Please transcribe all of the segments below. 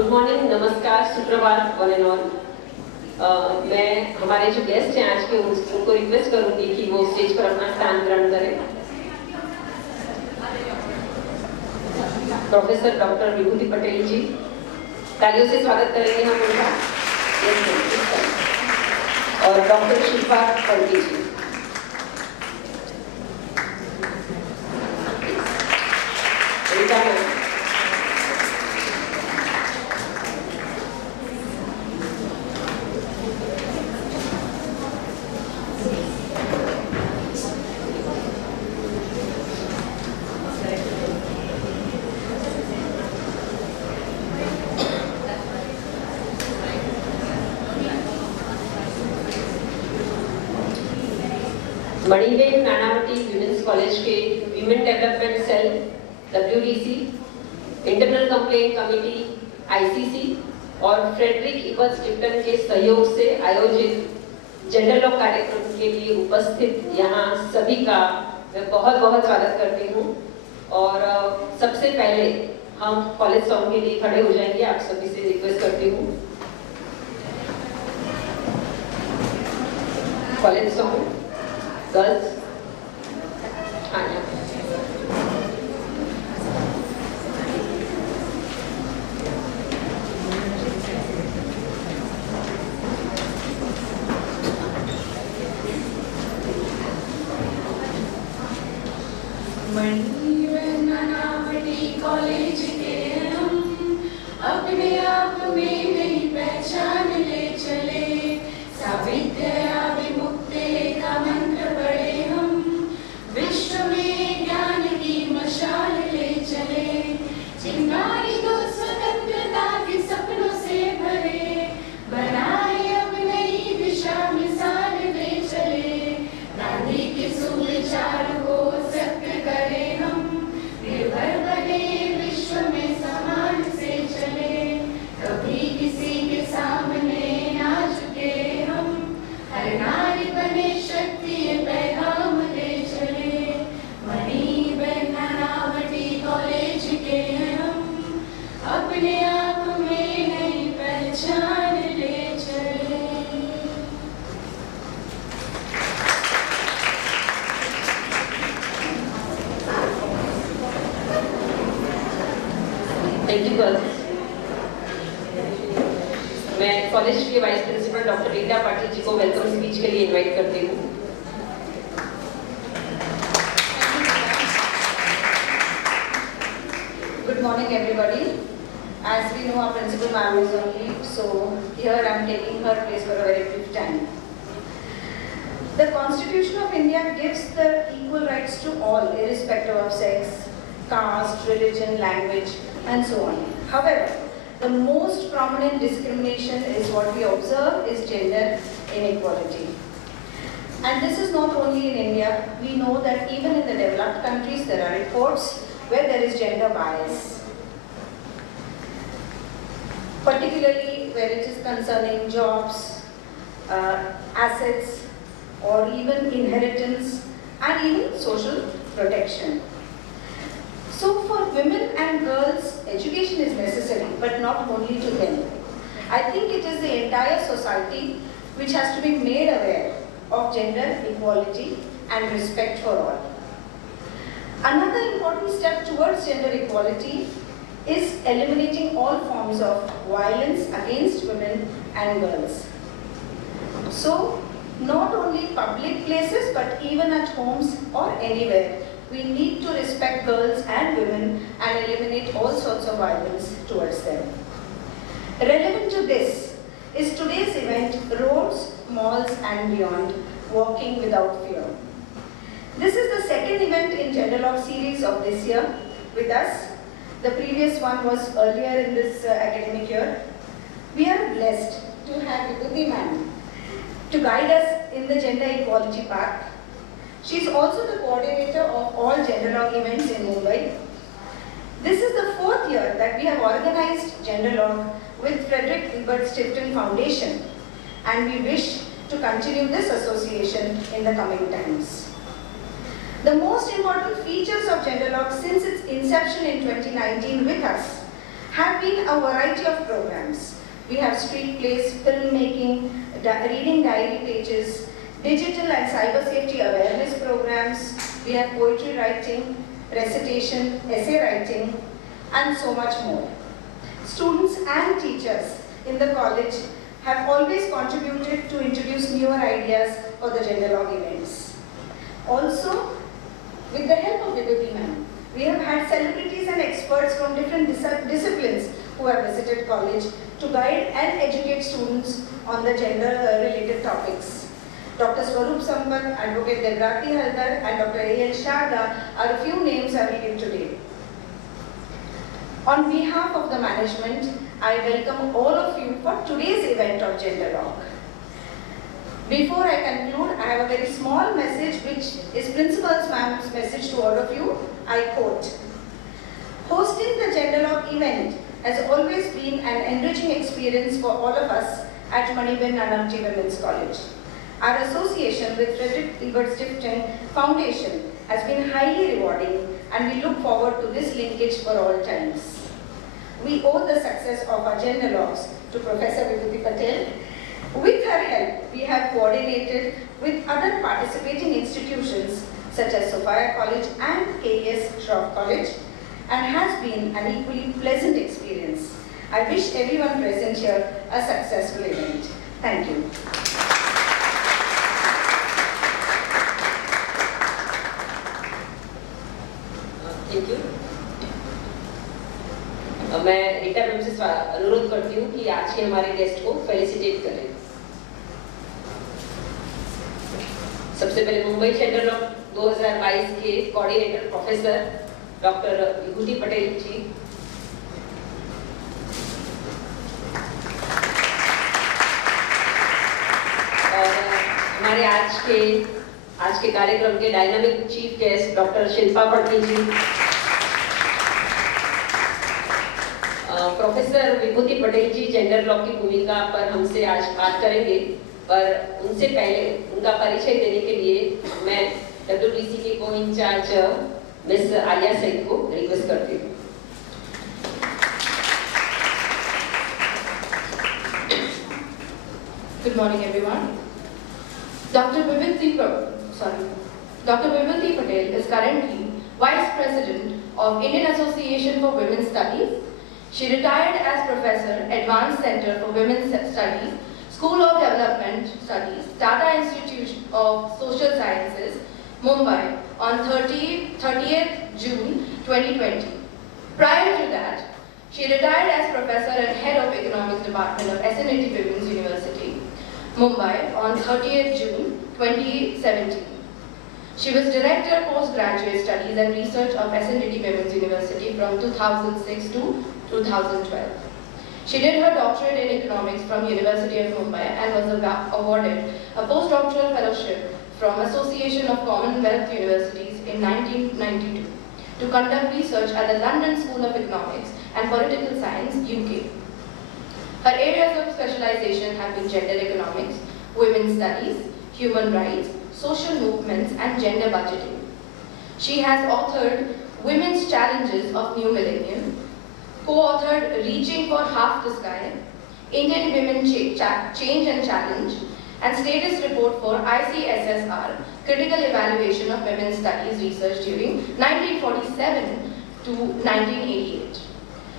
Good morning, नमस्कार, सुप्रभात one and all. मैं हमारे जो गेस्ट हैं आज के उनको रिक्वेस्ट करूंगी कि वो स्टेज पर अपना स्थान ग्रहण करें। प्रोफेसर डॉक्टर विभूति पटेल जी, तालियों से स्वागत करेंगे हम उनका। और doctor Shilpa Palti ji. Maniben Nanavati women's college के women development cell WDC, internal complaint committee ICC और फ्रेडरिक इबर्ट स्टिफ्टन के सहयोग से आयोजित जेंडरलॉग कार्यक्रम के लिए उपस्थित यहाँ सभी का मैं बहुत बहुत स्वागत करती हूँ। और सबसे पहले हम कॉलेज सॉन्ग के लिए खड़े हो जाएंगे। आप सभी से रिक्वेस्ट करती हूँ, college song girls. Maniben Nanavati college के हम अपने आप में नई पहचान ले चले, सावित्र्या विमुक्ते का मंत्र पढ़े हम, विश्व में ज्ञान की मशाल ले चले, चिंगारी दो स्वतंत्रता के सपनों से भरे, बनाए अब नई दिशा मिसाल दे चले, गांधी के सुविचार को सत्य करें हम, निर्भर बने विश्व में समान से चले, कभी किसी के सामने ना झुके हम, हर नारी बने शक्ति पैगाम ले चले, मणिबेन नानावती कॉलेज के हम अपने आप में नई पहचान ले चले। Thank you girls. मैं कॉलेज के vice principal doctor Rita Patil ji को वेलकम स्पीच के लिए इनवाइट करती हूँ। Good morning, everybody. As we know, our principal ma'am is on leave, so here I am taking her place for a very brief time. The Constitution of India gives the equal rights to all, irrespective of sex, caste, religion, language, and so on. However, the most prominent discrimination is what we observe is gender inequality. And this is not only in India. We know that even in the developed countries there are reports where there is gender bias, particularly where it is concerning jobs, assets, or even inheritance, and even social protection. So for women and girls, education is necessary, but not only to them. I think it is the entire society which has to be made aware of gender equality and respect for all. Another important step towards gender equality is eliminating all forms of violence against women and girls. So, not only public places, but even at homes or anywhere, we need to respect girls and women and eliminate all sorts of violence towards them. Relevant to this is today's event, Roads, Malls and Beyond, Walking Without Fear. This is the second event in Genderlogue series of this year with us. The previous one was earlier in this academic year. We are blessed to have Vibhuti ma'am to guide us in the gender equality path. She is also the coordinator of all Genderlogue events in Mumbai. This is the fourth year that we have organized Genderlogue with Frederick Ebert Stifton Foundation, and we wish to continue this association in the coming times. The most important features of Genderlogue since its inception in 2019 with us have been a variety of programs. We have street plays, filmmaking, reading diary pages, digital and cyber safety awareness programs. We have poetry writing, recitation, essay writing, and so much more. Students and teachers in the college have always contributed to introduce newer ideas for the Genderlogue events. Also, with the help of Vibhuti ma'am, we have had celebrities and experts from different disciplines who have visited college to guide and educate students on the gender-related topics. Dr. Swarup Sampat, Advocate Devrati Haldar, and Dr. A.L. Sharda are a few names I will give today. On behalf of the management, I welcome all of you for today's event of Genderlogue. Before I conclude, I have a very small message which is Principal's ma'am's message to all of you. I quote, "Hosting the Genderlogue event has always been an enriching experience for all of us at Maniben Nanavati Women's College. Our association with Frederick Ebert Stiftung Foundation has been highly rewarding, and we look forward to this linkage for all times. We owe the success of our Genderlogues to Professor Vibhuti Patel. With her help, we have coordinated with other participating institutions such as Sophia College and KES Shroff College, and has been an equally pleasant experience. I wish everyone present here a successful event. Thank you." Thank you. मैं Rita ma'am से अनुरोध करती हूँ कि आज के हमारे guest को फेलिसिटेट करें। सबसे पहले मुंबई जेंडरलॉग 2022 के coordinator professor doctor Vibhuti Patel ji. और हमारे आज के कार्यक्रम के dynamic chief guest doctor Shilpa Patni ji. Professor Vibhuti Patel ji Genderlog की भूमिका पर हमसे आज बात करेंगे, पर उनसे पहले उनका परिचय देने के लिए मैं WTC के को इंचार्ज मिस आलिया सईद को रिक्वेस्ट करती हूँ। Good morning, everyone. Dr. Vibhuti Patel is currently Vice President of Indian Association for Women's Studies. She retired as Professor, Advanced Center for Women's Studies, School of Development Studies, Tata Institute of Social Sciences, Mumbai on 30th June 2020. Prior to that, she retired as Professor and Head of Economics Department of SNIT Women's University, Mumbai on 30th June 2017. She was Director Postgraduate Studies and Research of SNIT Women's University from 2006 to 2012. She did her doctorate in economics from University of Mumbai and was awarded a postdoctoral fellowship from Association of Commonwealth Universities in 1992 to conduct research at the London School of Economics and Political Science, UK. Her areas of specialization have been gender economics, women's studies, human rights, social movements, and gender budgeting. She has authored Women's Challenges of New Millennium, co-authored Reaching for Half the Sky, Indian Women Change and Challenge, and Status Report for ICSSR, Critical Evaluation of Women's Studies Research during 1947 to 1988.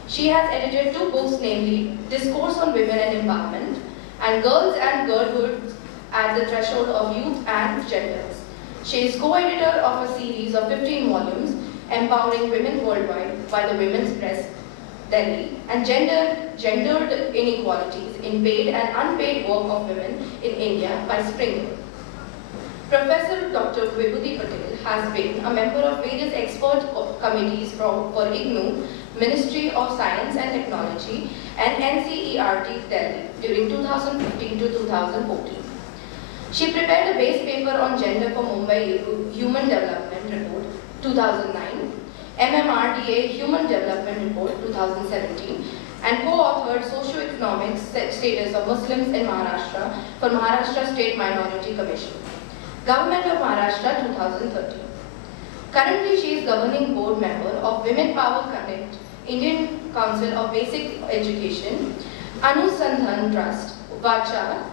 She has edited 2 books, namely Discourse on Women and Empowerment and Girls and Girlhood at the Threshold of Youth and Genders. She is co-editor of a series of 15 volumes, Empowering Women Worldwide by the Women's Press, Delhi, and Gendered Inequalities in Paid and Unpaid Work of Women in India by Springer. Professor Dr. Vibhuti Patel has been a member of various expert committees for IGNOU, Ministry of Science and Technology, and NCERT Delhi during 2015 to 2014. She prepared a base paper on gender for Mumbai Human Development Report 2009, MMRDA Human Development Report 2017, and co-authored Socio-Economic Status of Muslims in Maharashtra for Maharashtra State Minority Commission, Government of Maharashtra 2013. Currently, she is governing board member of Women Power Connect Indian Council of Basic Education, Anusandhan Trust, Vacha,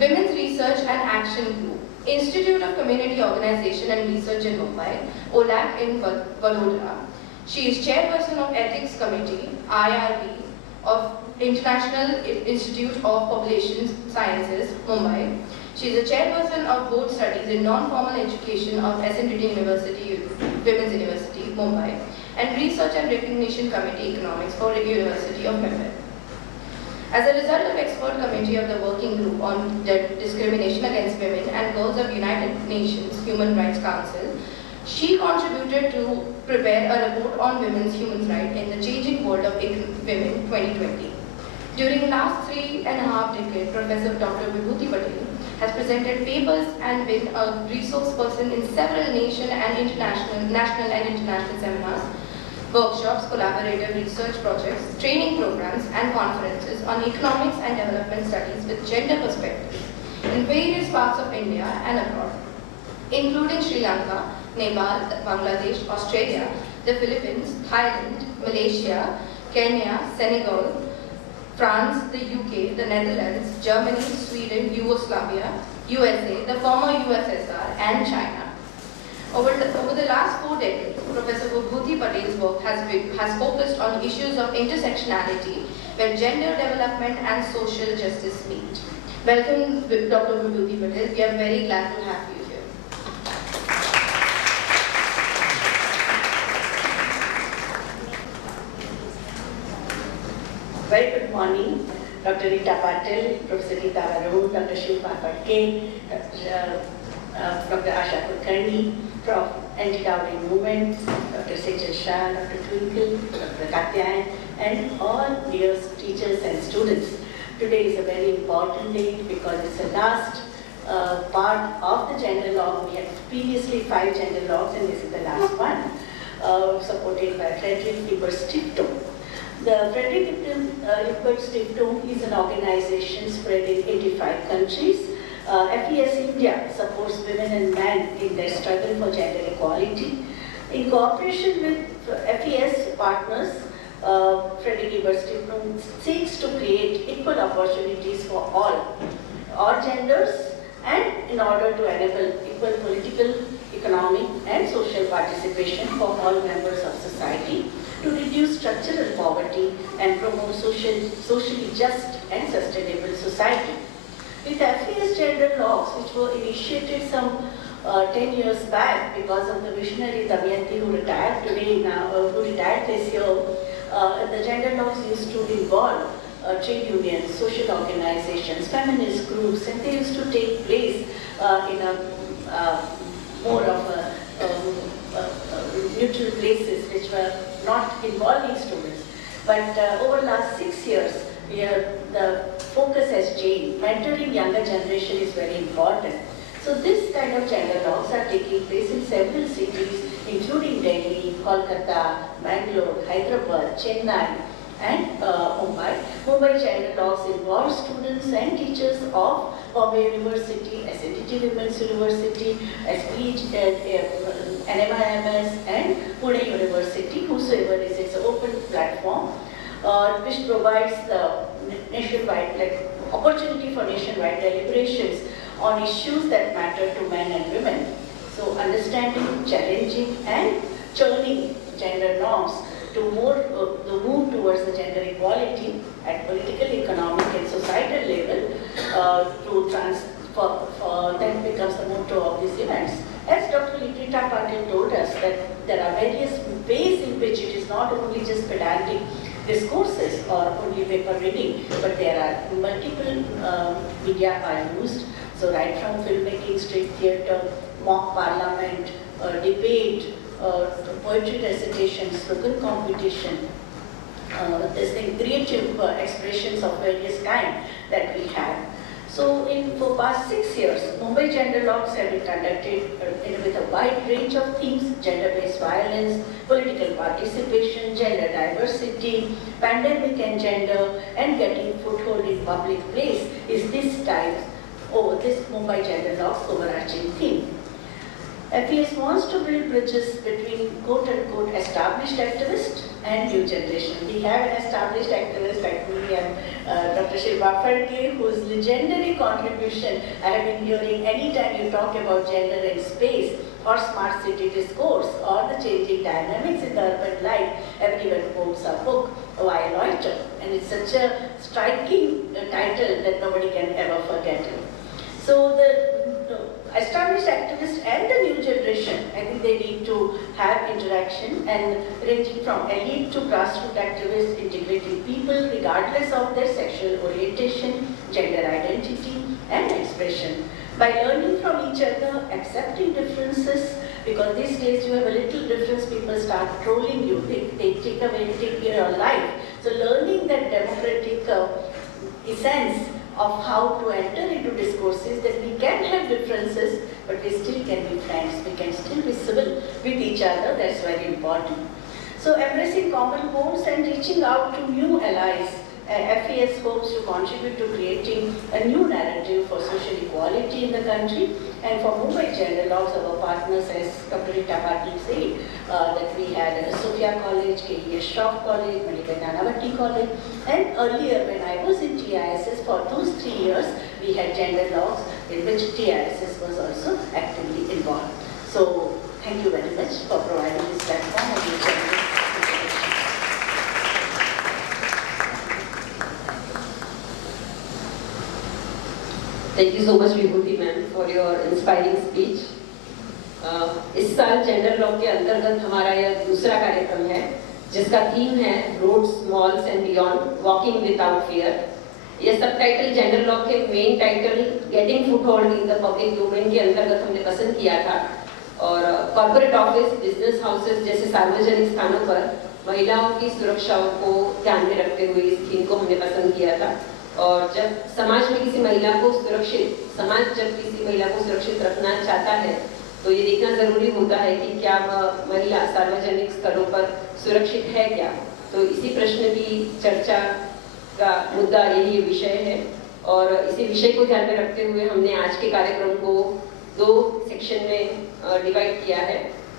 Women's Research and Action Group, Institute of Community Organization and Research in Mumbai, OLAC in Vadodara. She is chairperson of Ethics Committee, IRB, of International Institute of Population Sciences, Mumbai. She is a chairperson of board studies in non-formal education of SNDT University, Women's University, Mumbai, and Research and Recognition Committee Economics for University of Mumbai. As a result of expert committee of the Working Group on Discrimination Against Women and Girls of United Nations Human Rights Council, she contributed to prepare a report on women's human rights in the changing world of women 2020. During the last 3.5 decades, Professor Dr. Vibhuti Patel has presented papers and been a resource person in several national and international seminars, workshops, collaborative research projects, training programs, and conferences on economics and development studies with gender perspectives in various parts of India and abroad, including Sri Lanka, Nepal, Bangladesh, Australia, the Philippines, Thailand, Malaysia, Kenya, Senegal, France, the UK, the Netherlands, Germany, Sweden, Yugoslavia, USA, the former USSR, and China. Over the last 4 decades, Professor Vibhuti Patel's work has focused on issues of intersectionality where gender development and social justice meet. Welcome, Dr. Vibhuti Patel. We are very glad to have you here. Very good morning, Dr. Rita Patel, Professor Rita Varun, Dr. Shilpa Patke, Dr. Asha Kulkarni, Prof. Anti-Dowry Movement, Dr. Sejal Shah, Dr. Twinkle, Dr. Katyayan, and all dear teachers and students. Today is a very important day because it's the last part of the Genderlogue. We had previously 5 Genderlogues and this is the last one, supported by Frederick Ebert Stiftung. The Frederick Ebert Stiftung is an organization spread in 85 countries. FES India supports women and men in their struggle for gender equality. In cooperation with FES partners, Frederick Ebert Stiftung seeks to create equal opportunities for all genders, and in order to enable equal political, economic, and social participation for all members of society, to reduce structural poverty and promote socially just and sustainable society. With FES Genderlogues, which were initiated some 10 years back because of the visionary Damayanti who retired this year, the Genderlogues used to involve trade unions, social organizations, feminist groups, and they used to take place in a more of a neutral places which were not involving students. But over the last 6 years, the focus has changed. Mentoring younger generation is very important. So this kind of Genderlogues are taking place in several cities, including Delhi, Kolkata, Bangalore, Hyderabad, Chennai, and Mumbai. Mumbai Genderlogues involve students and teachers of Bombay University, SNDT Women's University, NMIMS, and Pune University, whosoever is. It's an open platform which provides the nationwide, opportunity for nationwide deliberations on issues that matter to men and women. So understanding, challenging, and churning gender norms to move towards the gender equality at political, economic, and societal level that becomes the motto of these events. As Dr. Rita Patel told us, that there are various ways in which it is not only just pedantic discourses or only paper reading, but there are multiple media are used. So right from filmmaking, street theatre, mock parliament, debate, poetry recitation, slogan competition, there's creative expressions of various kind that we have. So for past 6 years, Mumbai Genderlogues have been conducted with a wide range of themes: gender-based violence, political participation, gender diversity, pandemic and gender, and getting foothold in public place is this Mumbai Genderlogues overarching theme. FES wants to build bridges between quote-unquote established activists and new generation. We have an established activist like me and Dr. Shilpa Phadke, whose legendary contribution I have been hearing anytime you talk about gender in space or smart city discourse or the changing dynamics in the urban life. Everyone quotes a book, Why Loiter? And it's such a striking title that nobody can ever forget it. So the established activists and the new generation, I think they need to have interaction, and ranging from elite to grassroots activists, integrating people regardless of their sexual orientation, gender identity and expression. By learning from each other, accepting differences, because these days you have a little difference, people start trolling you, they take your life. So learning that democratic essence of how to enter into discourses, that we can have differences, but we still can be friends, we can still be civil with each other, that's very important. So embracing common goals and reaching out to new allies, FES hopes to contribute to creating a new narrative for social equality in the country. And for Mumbai Genderlogue, our partners, as Dr. Rita Patil said, that we had Sophia College, KES Shroff College, Maniben Nanavati College, and earlier when I was in TISS, for those 3 years, we had Genderlogues in which TISS was also actively involved. So thank you very much for providing this platform and this generous. Thank you so much, Vibhuti ma'am, for your inspiring speech. इस साल जेंडरलॉग के अंतर्गत हमारा यह दूसरा कार्यक्रम है, जिसका थीम है roads, malls and beyond, walking without fear. यह सब टाइटल जेंडरलॉग के main title getting foothold in the public domain के अंतर्गत हमने पसंद किया था, और कॉर्पोरेट ऑफिस, बिजनेस हाउसेस जैसे सार्वजनिक स्थानों पर महिलाओं की सुरक्षा को ध्यान में रखते हुए इस थीम को हमने पसंद किया था। और जब समाज में किसी महिला को सुरक्षित रखना चाहता है, तो ये देखना जरूरी होता है कि क्या वह महिला सार्वजनिक स्थलों पर सुरक्षित है क्या। तो इसी प्रश्न की चर्चा का मुद्दा यही विषय है, और इसी विषय को ध्यान में रखते हुए हमने आज के कार्यक्रम को 2 सेक्शन में डिवाइड किया है।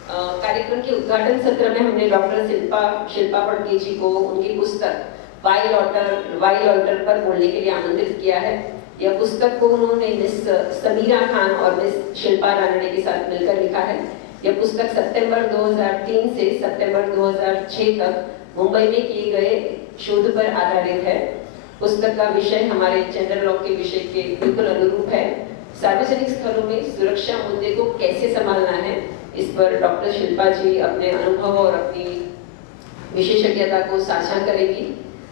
कार्यक्रम के उद्घाटन सत्र में हमने डॉक्टर शिल्पा फड़के जी को उनकी पुस्तक वाई लॉटर पर बोलने के लिए आमंत्रित किया है। यह पुस्तक को उन्होंने मिस समीरा खान और मिस शिल्पा रानडे के साथ मिलकर लिखा है। यह पुस्तक सितंबर 2003 से सितंबर 2006 तक मुंबई में किए गए शोध पर आधारित है। पुस्तक का विषय हमारे जेंडरलॉग के विषय के बिल्कुल अनुरूप है। सार्वजनिक स्थलों में सुरक्षा मुद्दे को कैसे संभालना है, इस पर डॉक्टर शिल्पा जी अपने अनुभव और अपनी विशेषज्ञता को साझा करेगी।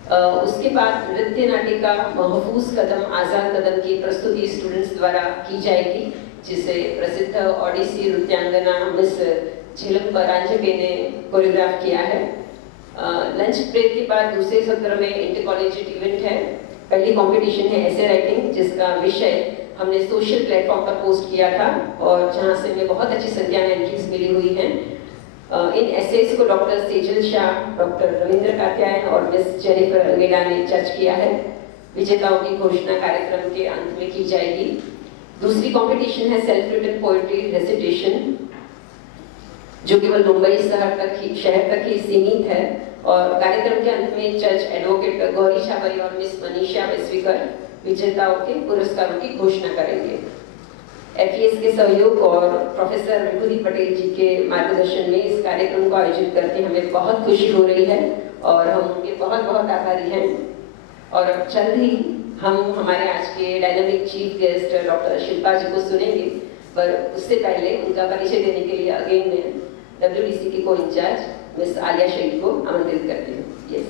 उसके बाद नृत्य नाटिका महफूज कदम आजाद कदम की प्रस्तुति स्टूडेंट्स द्वारा की जाएगी, जिसे प्रसिद्ध ओडिसी नृत्यांगना मिस झिलम परांजपे ने कोरियोग्राफ किया है। लंच ब्रेक के बाद दूसरे सत्र में इंटर कॉलेजिएट इवेंट है। पहली कंपटीशन है ऐसे राइटिंग, जिसका विषय हमने सोशल प्लेटफॉर्म पर पोस्ट किया था, और जहां से हमें बहुत अच्छी संख्या में एंट्रीज मिली हुई हैं। इन एसेज को डॉक्टर सेजल शाह, डॉक्टर रविंद्र कात्यायन और मिस जेनिफर अलमेडा ने जज किया है। विजेताओं की घोषणा कार्यक्रम के अंत में की जाएगी। दूसरी कंपटीशन है सेल्फ रिटन पोएट्री रेसिटेशन, जो केवल मुंबई शहर तक ही सीमित है, और कार्यक्रम के अंत में जज एडवोकेट गौरी छावरी और मिस मनीषा वेस्विकर विजेताओं के पुरस्कारों की घोषणा करेंगे। FES के सहयोग और प्रोफेसर विभूति पटेल जी के मार्गदर्शन में इस कार्यक्रम को आयोजित करके हमें बहुत खुशी हो रही है, और हम उनके बहुत बहुत आभारी हैं। और अब जल्द ही हम हमारे आज के dynamic chief guest doctor Shilpa ji को सुनेंगे, पर उससे पहले उनका परिचय देने के लिए अगेन मैं WDC की को इंचार्ज मिस आलिया शहीद को आमंत्रित करती हूँ। Yes.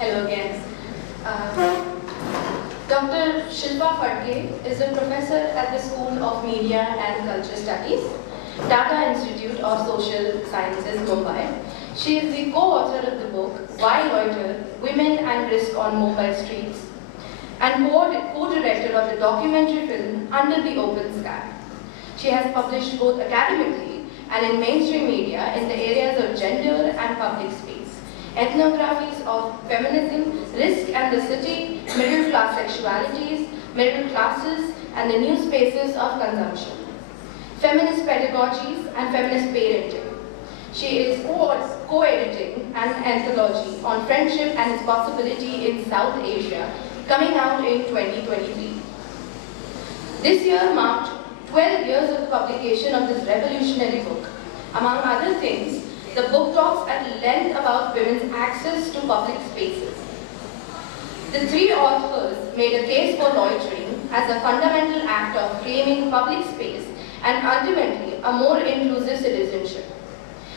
Hello again. Dr. Shilpa Phadke is a professor at the School of Media and Culture Studies, Tata Institute of Social Sciences, Mumbai. She is the co-author of the book Why Loiter? Women and Risk on Mumbai Streets, and co-director of the documentary film Under the Open Sky. She has published both academically and in mainstream media in the areas of gender and public space, ethnographies of feminism, risk and the city, middle class sexualities, middle classes, and the new spaces of consumption. Feminist pedagogies and feminist parenting. She is co-editing an anthology on friendship and its possibility in South Asia, coming out in 2023. This year marked 12 years of publication of this revolutionary book. Among other things, the book talks at length about women's access to public spaces. The three authors made a case for loitering as a fundamental act of claiming public space and ultimately a more inclusive citizenship.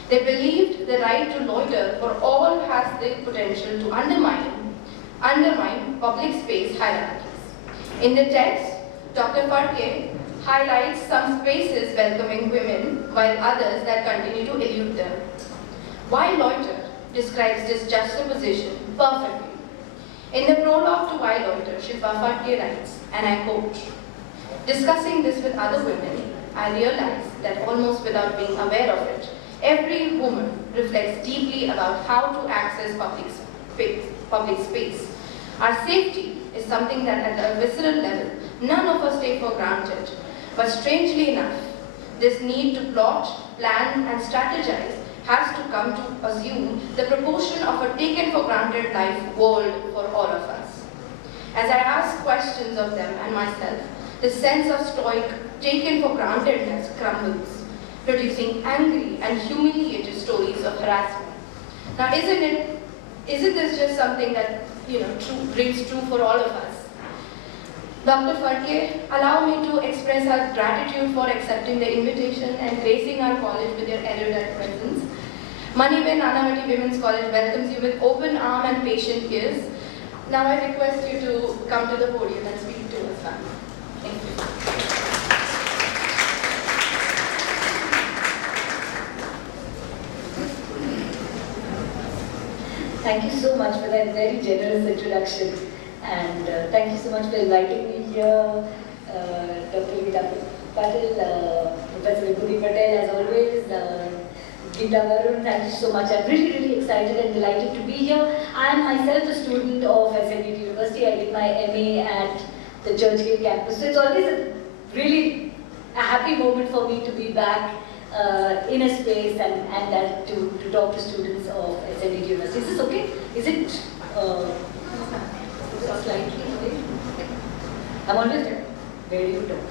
They believed the right to loiter for all has the potential to undermine public space hierarchies. In the text, Dr. Farke highlights some spaces welcoming women while others that continue to elude them. Why Loiter describes this juxtaposition perfectly. In the prologue to Why Loiter, Shilpa Farke writes, and I quote, "Discussing this with other women, I realized that almost without being aware of it, every woman reflects deeply about how to access public space. Our safety is something that at a visceral level, none of us take for granted. But strangely enough, this need to plot, plan and strategize has to come to assume the proportion of a taken for granted life world for all of us. As I ask questions of them and myself, the sense of stoic taken for grantedness crumbles, producing angry and humiliated stories of harassment. Now isn't this just something that rings true for all of us? Dr. Farke, allow me to express our gratitude for accepting the invitation and gracing our college with your erudite presence. Maniben Nanavati Women's College welcomes you with open arm and patient ears. Now I request you to come to the podium and speak to us, ma'am. Thank you. Thank you so much for that very generous introduction, and thank you so much for inviting me here, Dr. Gita Patel, Professor Vibhuti Patel, as always, Gita Varun, thank you so much. I'm really excited and delighted to be here. I am myself a student of SNDT University. I did my MA at the Churchgate campus, so it's always a happy moment for me to be back in a space and to talk to students of SNDT University. Is this okay? Is it slightly away? I'm always ready to talk.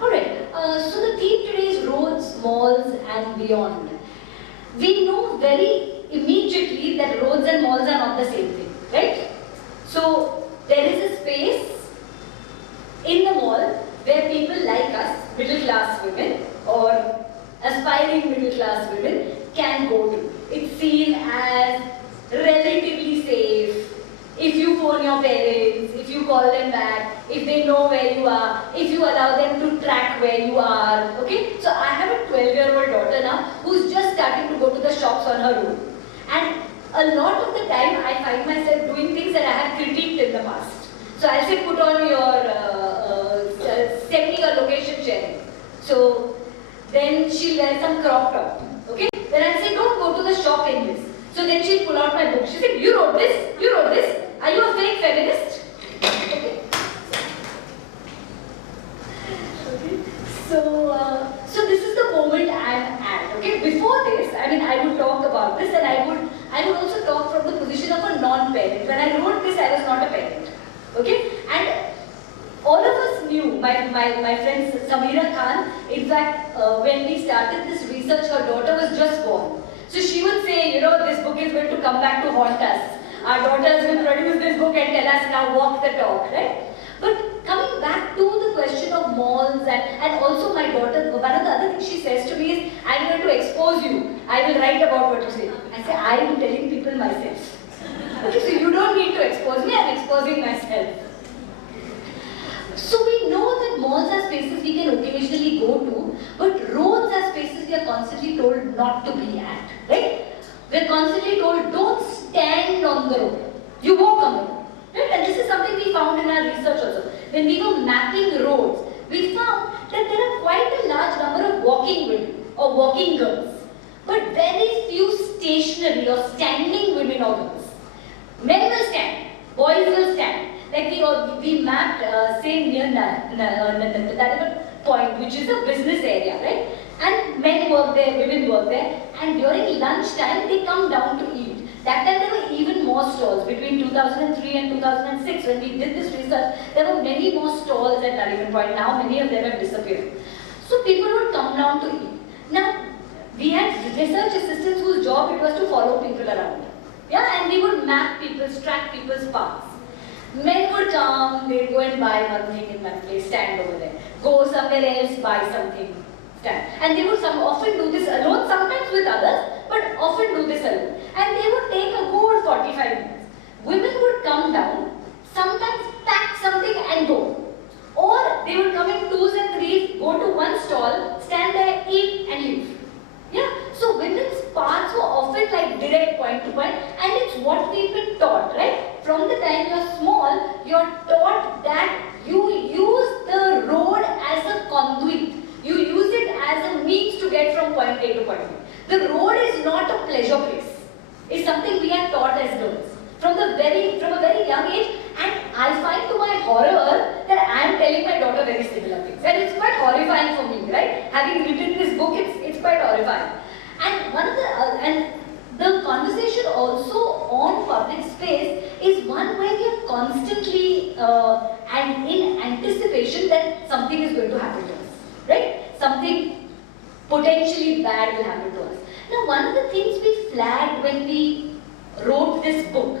Alright, so the theme today is roads, malls and beyond. We know very immediately that roads and malls are not the same thing, right? So there is a space in the mall where people like us, middle class women or aspiring middle class women, can go to. It's seen as relatively safe. If you phone your parents, if you call them back, if they know where you are, if you allow them to track where you are, okay? So I have a 12-year-old daughter now who's just starting to go to the shops on her own. And a lot of the time I find myself doing things that I have critiqued in the past. So I'll say put on your, send me your location sharing. So then she'll wear some crop top, okay? Then I'll say don't go to the shop in this. So then she'll pull out my book. She said, you wrote this? You wrote this? Are you a fake feminist? Okay. So this is the moment I'm at, okay? Before this, I would talk about this and I would also talk from the position of a non-parent. When I wrote this, I was not a parent, okay? And all of us knew, my friend Samira Khan, in fact, when we started this research, her daughter was just born. So she would say, this book is going to come back to haunt us. Our daughters will produce this book and tell us now walk the talk, right? But coming back to the question of malls and also my daughter, one of the other things she says to me is, I'm going to expose you. I will write about what you say. I say, I am telling people myself. Okay, so you don't need to expose me, I'm exposing myself. So we know that malls are spaces we can occasionally go to, but roads are spaces we are constantly told not to be at, right? We're constantly told, don't stand on the road. You walk on the road, right? And this is something we found in our research also. When we were mapping roads, we found that there are quite a large number of walking women or walking girls, but very few stationary or standing women or girls. Men will stand, boys will stand. Like we mapped, say near Nanavati Point, which is a business area, right? And men work there, women work there, and during lunch time they come down to eat. That time there were even more stalls. Between 2003 and 2006, when we did this research, there were many more stalls at Maniben Point. Now many of them have disappeared. So people would come down to eat. Now, we had research assistants whose job it was to follow people around. Yeah, and we would map people's, track people's paths. Men would come, they'd go and buy one thing in one place, stand over there. Go somewhere else, buy something, stand. And they would often do this alone, sometimes with others, but often do this alone. And they would take a good 45 minutes. Women would come down, sometimes pack something and go. Or they would come in twos and threes, go to one stall, stand there, eat and leave. Yeah, so women's paths were often like direct point to point, and it's what we've been taught, right? From the time you're small, you're taught that you use the road as a conduit. You use it as a means to get from point A to point B. The road is not a pleasure place. It's something we are taught as girls from a very young age, and I find to my horror that I am telling my daughter very similar things, and it's quite horrifying for me, right? Having written this book, it's quite horrifying. And the conversation also on public space is one where we are constantly and in anticipation that something is going to happen to us, right? Something potentially bad will happen to us. Now, one of the things we flagged when we wrote this book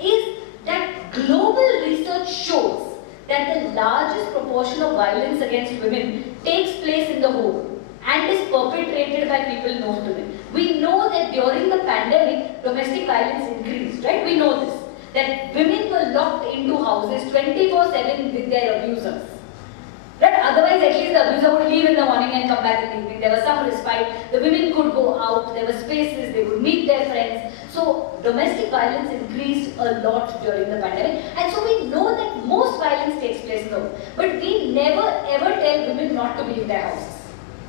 is that global research shows that the largest proportion of violence against women takes place in the home and is perpetrated by people known to them. We know that during the pandemic, domestic violence increased, right? We know this, that women were locked into houses 24/7 with their abusers. Right? Otherwise, at least the abuser would leave in the morning and come back in the evening. There was some respite. The women could go out. There were spaces. They would meet their friends. So, domestic violence increased a lot during the pandemic. And so, we know that most violence takes place in the home. But we never ever tell women not to be in their houses.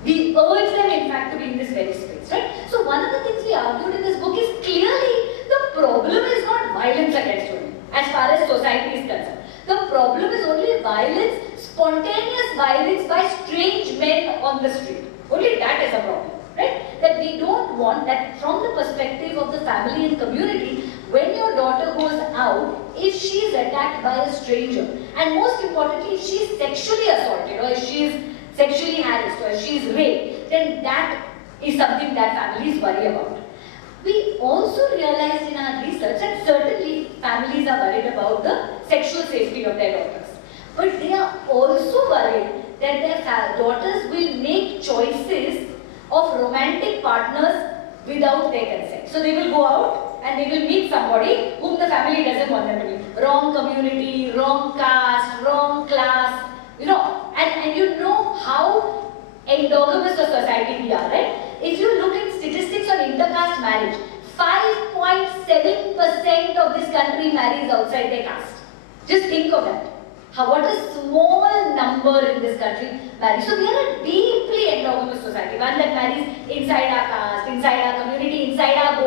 We urge them, in fact, to be in this very space, right? So, one of the things we argued in this book is clearly the problem is not violence against women, as far as society is concerned. The problem is only violence, spontaneous violence by strange men on the street. Only that is a problem, right? That we don't want that from the perspective of the family and community, when your daughter goes out, if she is attacked by a stranger, and most importantly, if she is sexually assaulted or if she is sexually harassed or if she is raped, then that is something that families worry about. We also realized in our research that certainly families are worried about the sexual safety of their daughters. But they are also worried that their daughters will make choices of romantic partners without their consent. So they will go out and they will meet somebody whom the family doesn't want them to meet. Wrong community, wrong caste, wrong class, you know. And you know how endogamous a society we are, right? If you look at statistics on intercaste marriage, 5.7% of this country marries outside their caste. Just think of that. What a small number in this country marries. So we are a deeply endogamous society, one that marries inside our caste, inside our community, inside our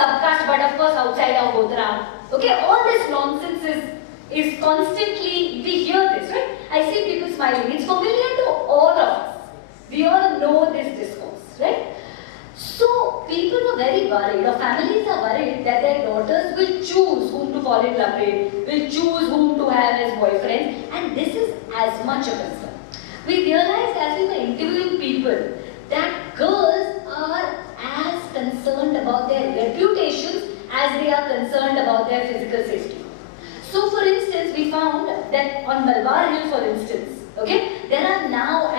subcaste, but of course outside our gotra. Okay, all this nonsense is constantly, we hear this, right? I see people smiling. It's familiar to all of us. We all know this discourse, right? So people were very worried, or families are worried that their daughters will choose whom to fall in love with, will choose whom to have as boyfriends, and this is as much a concern. We realized as we were interviewing people that girls are as concerned about their reputations as they are concerned about their physical safety. So for instance, we found that on Malabar Hill, for instance, okay, there are now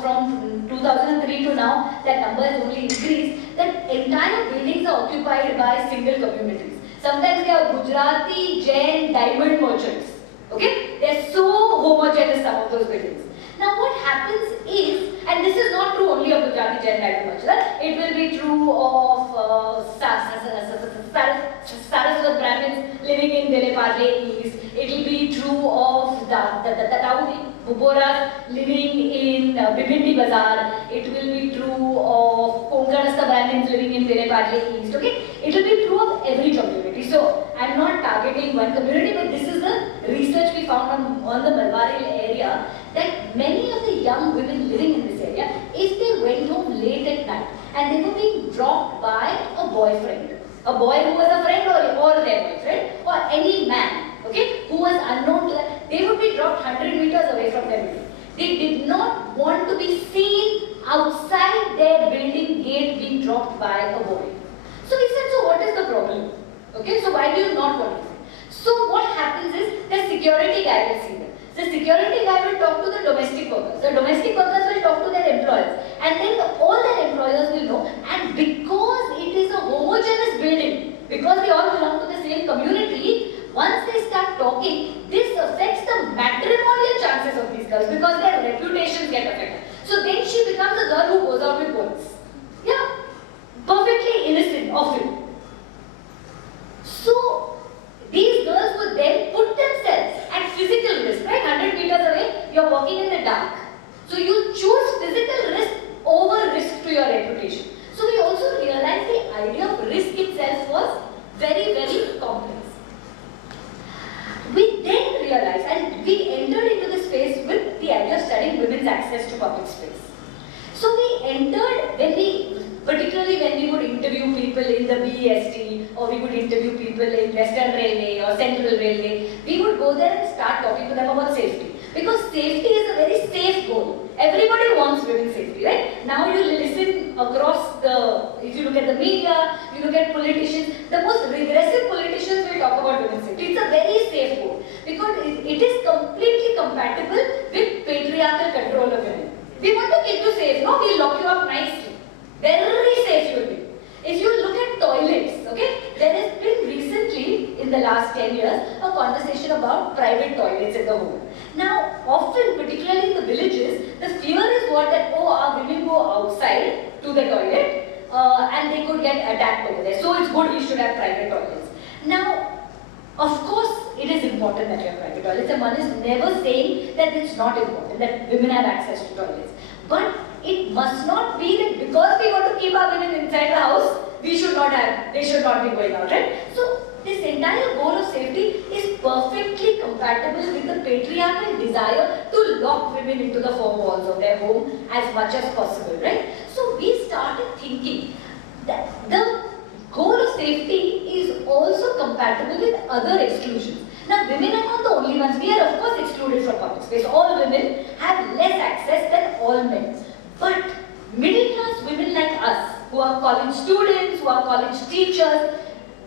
from 2003 to now, that number has only increased, that entire buildings are occupied by single communities. Sometimes they are Gujarati, Jain, diamond merchants. Okay, they are so homogeneous, some of those buildings. Now what happens is, and this is not true only of Gujarati, Jain, diamond merchants, it will be true of Saraswat Brahmins living in Deleparle East. It will be true of the Tauri Buboras living in Bibindi Bazaar. It will be true of Konkanasta Brahmins living in Deleparle East. Okay, it will be true of every community. community. So I'm not targeting one community, but this is the research we found on the Malwari area, that many of the young women living in this area, if they went home late at night and they were being dropped by a boyfriend, a boy who was a friend or their boyfriend, or any man, okay, who was unknown to them, they would be dropped 100 meters away from their building. They did not want to be seen outside their building gate being dropped by a boy. So we said, so what is the problem? Okay, so why do you not want to? So what happens is the security guy will see them. The security guy will talk to the domestic workers. The domestic workers will talk to their employers. And then all their employers will know. And because it is a homogeneous building, because they all belong to the same community, once they start talking, this affects the matrimonial chances of these girls because their reputations get affected. So then she becomes a girl who goes out with boys. Yeah, perfectly innocent of it. So these girls would then put themselves at physical risk, right? 100 meters away, you're walking in the dark. So you choose physical risk over risk to your reputation. So we also realized the idea of risk itself was very, very complex. We then realized, and we entered into the space with the idea of studying women's access to public space. So we entered, particularly when we would interview people in the BEST, or we would interview people in Western Railway or Central Railway, we would go there and start talking to them about safety. Because safety is a very safe goal. Everybody wants women's safety, right? Now you listen across if you look at the media, you look at politicians, the most regressive politicians will talk about women's safety. It's a very safe goal because it is completely compatible with patriarchal control of women. We want to keep you safe, no? We'll lock you up nicely. Very safe you will be. If you look at toilets, okay, there has been recently, in the last 10 years, a conversation about private toilets in the home. Now, often, particularly in the villages, the fear is that, our women go outside to the toilet and they could get attacked over there. So it's good we should have private toilets. Now, of course, it is important that you have private toilets, and one is never saying that it's not important, that women have access to toilets. But it must not be that because we want to keep our women inside the house, they should not be going out, right? So this entire goal of safety is perfectly compatible with the patriarchal desire to lock women into the four walls of their home as much as possible, right? So we started thinking that the goal of safety is also compatible with other exclusions. Now, women are not the only ones. We are, of course, excluded from public space. All women have less access than all men. But middle-class women like us, who are college students, who are college teachers,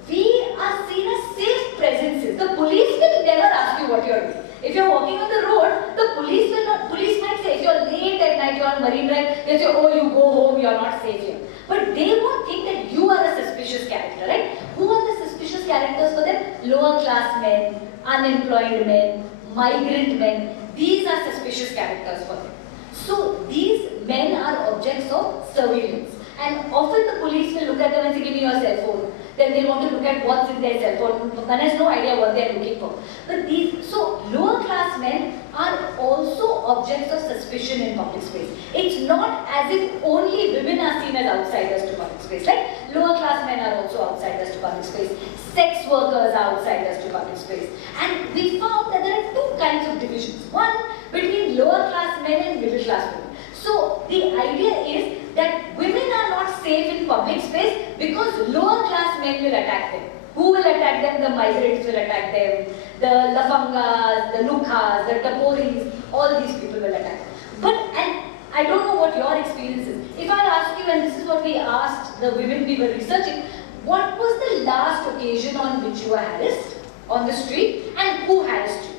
we are seen as safe presences. The police will never ask you what you are doing. If you are walking on the road, the police might say, if you are late at night, you are on Marine Drive, they say, oh, you go home, you are not safe here. But they won't think that you are a suspicious character, right? Who are the suspicious characters for them? Lower class men, unemployed men, migrant men. These are suspicious characters for them. So these men are objects of surveillance. And often the police will look at them and say, give me your cell phone. Then they want to look at what's in their cell phone. One has no idea what they are looking for. But so lower class men are also objects of suspicion in public space. It's not as if only women are seen as outsiders to public space. Like lower class men are also outsiders to public space. Sex workers are outsiders to public space. And we found that there are two kinds of divisions. One between lower class men and middle class women. So the idea is that women are not safe in public space because lower class men will attack them. Who will attack them? The migrants will attack them. The lafangas, the lukhas, the taporis, all these people will attack them. And I don't know what your experience is. If I ask you, and this is what we asked the women we were researching, what was the last occasion on which you were harassed on the street and who harassed you?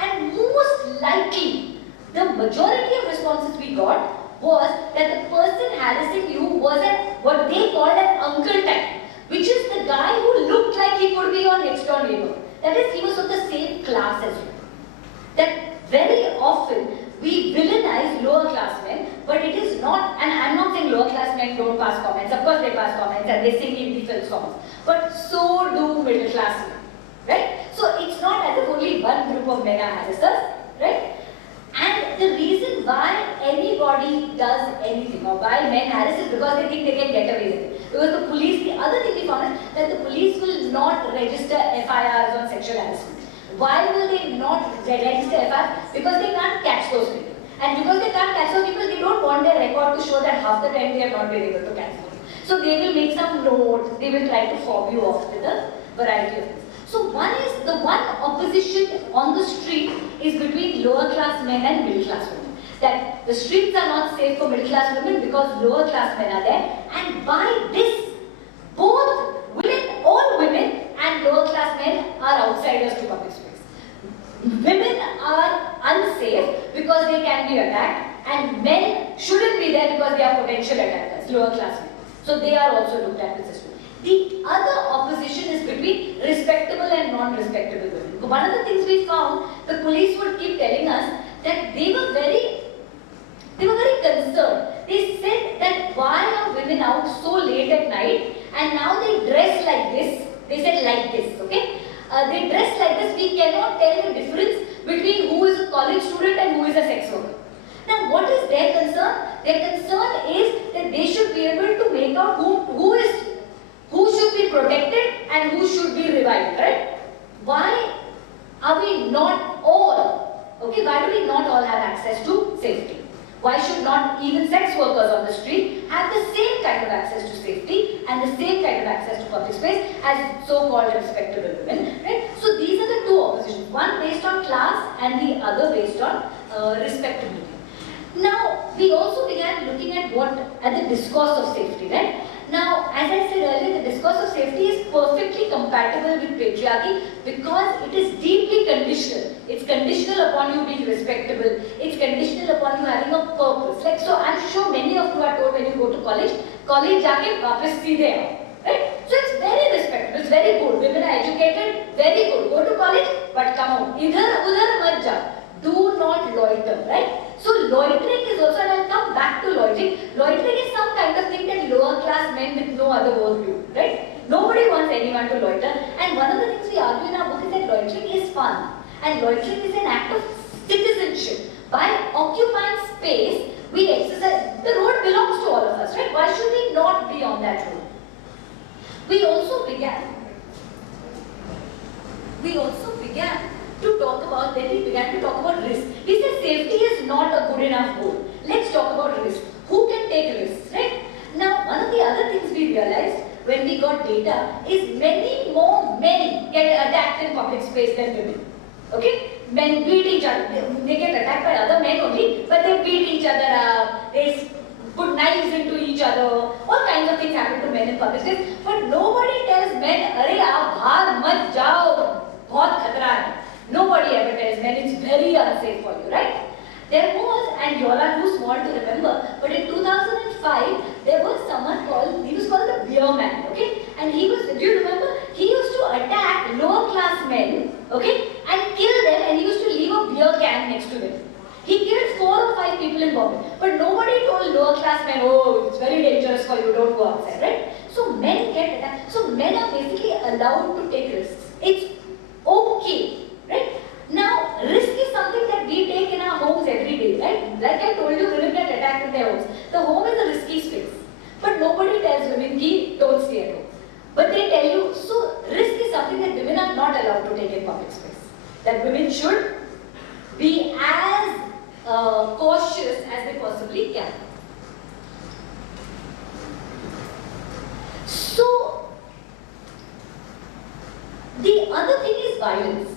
And most likely, the majority of responses we got was that the person harassing you was what they called an uncle type, which is the guy who looked like he could be your next door neighbor. That is, he was of the same class as you. That very often we villainize lower class men, but it is not, and I'm not saying lower class men don't pass comments, of course they pass comments and they sing Hindi film songs, but so do middle class men, right? So it's not as if only one group of men are harassers, right? And the reason why anybody does anything or why men harass is because they think they can get away with it. Because the police, the other thing we found is that the police will not register FIRs on sexual harassment. Why will they not register FIRs? Because they can't catch those people. And because they can't catch those people, they don't want their record to show that half the time they have not been able to catch them. So they will make some notes, they will try to fob you off with a variety of things. So the one opposition on the street is between lower class men and middle class women. That the streets are not safe for middle class women because lower class men are there. And by this, both women, all women and lower class men are outsiders to public space. Women are unsafe because they can be attacked, and men shouldn't be there because they are potential attackers, lower class men. So they are also looked at with this way. The other opposition is between respectable and non-respectable women. One of the things we found, the police would keep telling us that they were very concerned. They said that why are women out so late at night and now they dress like this. They said like this, okay? They dress like this, we cannot tell the difference between who is a college student and who is a sex worker. Now what is their concern? Their concern is that they should be able to make out who should be protected and who should be revived, right? Why are we not all, okay, why do we not all have access to safety? Why should not even sex workers on the street have the same kind of access to safety and the same kind of access to public space as so-called respectable women, right? So these are the two oppositions, one based on class and the other based on respectability. Now, we also began looking at the discourse of safety, right? Now, as I said earlier, the discourse of safety is perfectly compatible with patriarchy because it is deeply conditional. It's conditional upon you being respectable. It's conditional upon you having a purpose. Like, so I'm sure many of you are told when you go to college jaake वापस सीधे आओ, right? So it's very respectable, it's very good. Women are educated, very good. Go to college, but come out. Idhar udhar mat jao. Do not loiter, right? So loitering is also, and I'll come back to loitering. Loitering is some kind of thing that lower class men with no other work do, right? Nobody wants anyone to loiter. And one of the things we argue in our book is that loitering is fun. And loitering is an act of citizenship. By occupying space, we exercise, the road belongs to all of us, right? Why should we not be on that road? We also began to talk about, then we began to talk about risk. We said safety is not a good enough goal. Let's talk about risk. Who can take risks, right? Now, one of the other things we realized when we got data is many more men get attacked in public space than women. Okay? Men beat each other. They get attacked by other men only, but they beat each other up. They put knives into each other. All kinds of things happen to men in public space. But nobody tells men, "Arey, aap bahar mat jao. Bahut khatra hai." Nobody ever tells men it's very unsafe for you, right? There was, and you all are too small to remember, but in 2005, there was someone called, he was called the beer man, okay? And he was, do you remember? He used to attack lower class men, okay? And kill them, and he used to leave a beer can next to them. He killed 4 or 5 people in Bombay. But nobody told lower class men, oh, it's very dangerous for you, don't go outside, right? So men get attacked. So men are basically allowed to take risks. It's okay. Right? Now, risk is something that we take in our homes every day, right? Like I told you, women get attacked in their homes. The home is a risky space. But nobody tells women, don't stay at home. But they tell you, so risk is something that women are not allowed to take in public space. That women should be as cautious as they possibly can. So, the other thing is violence.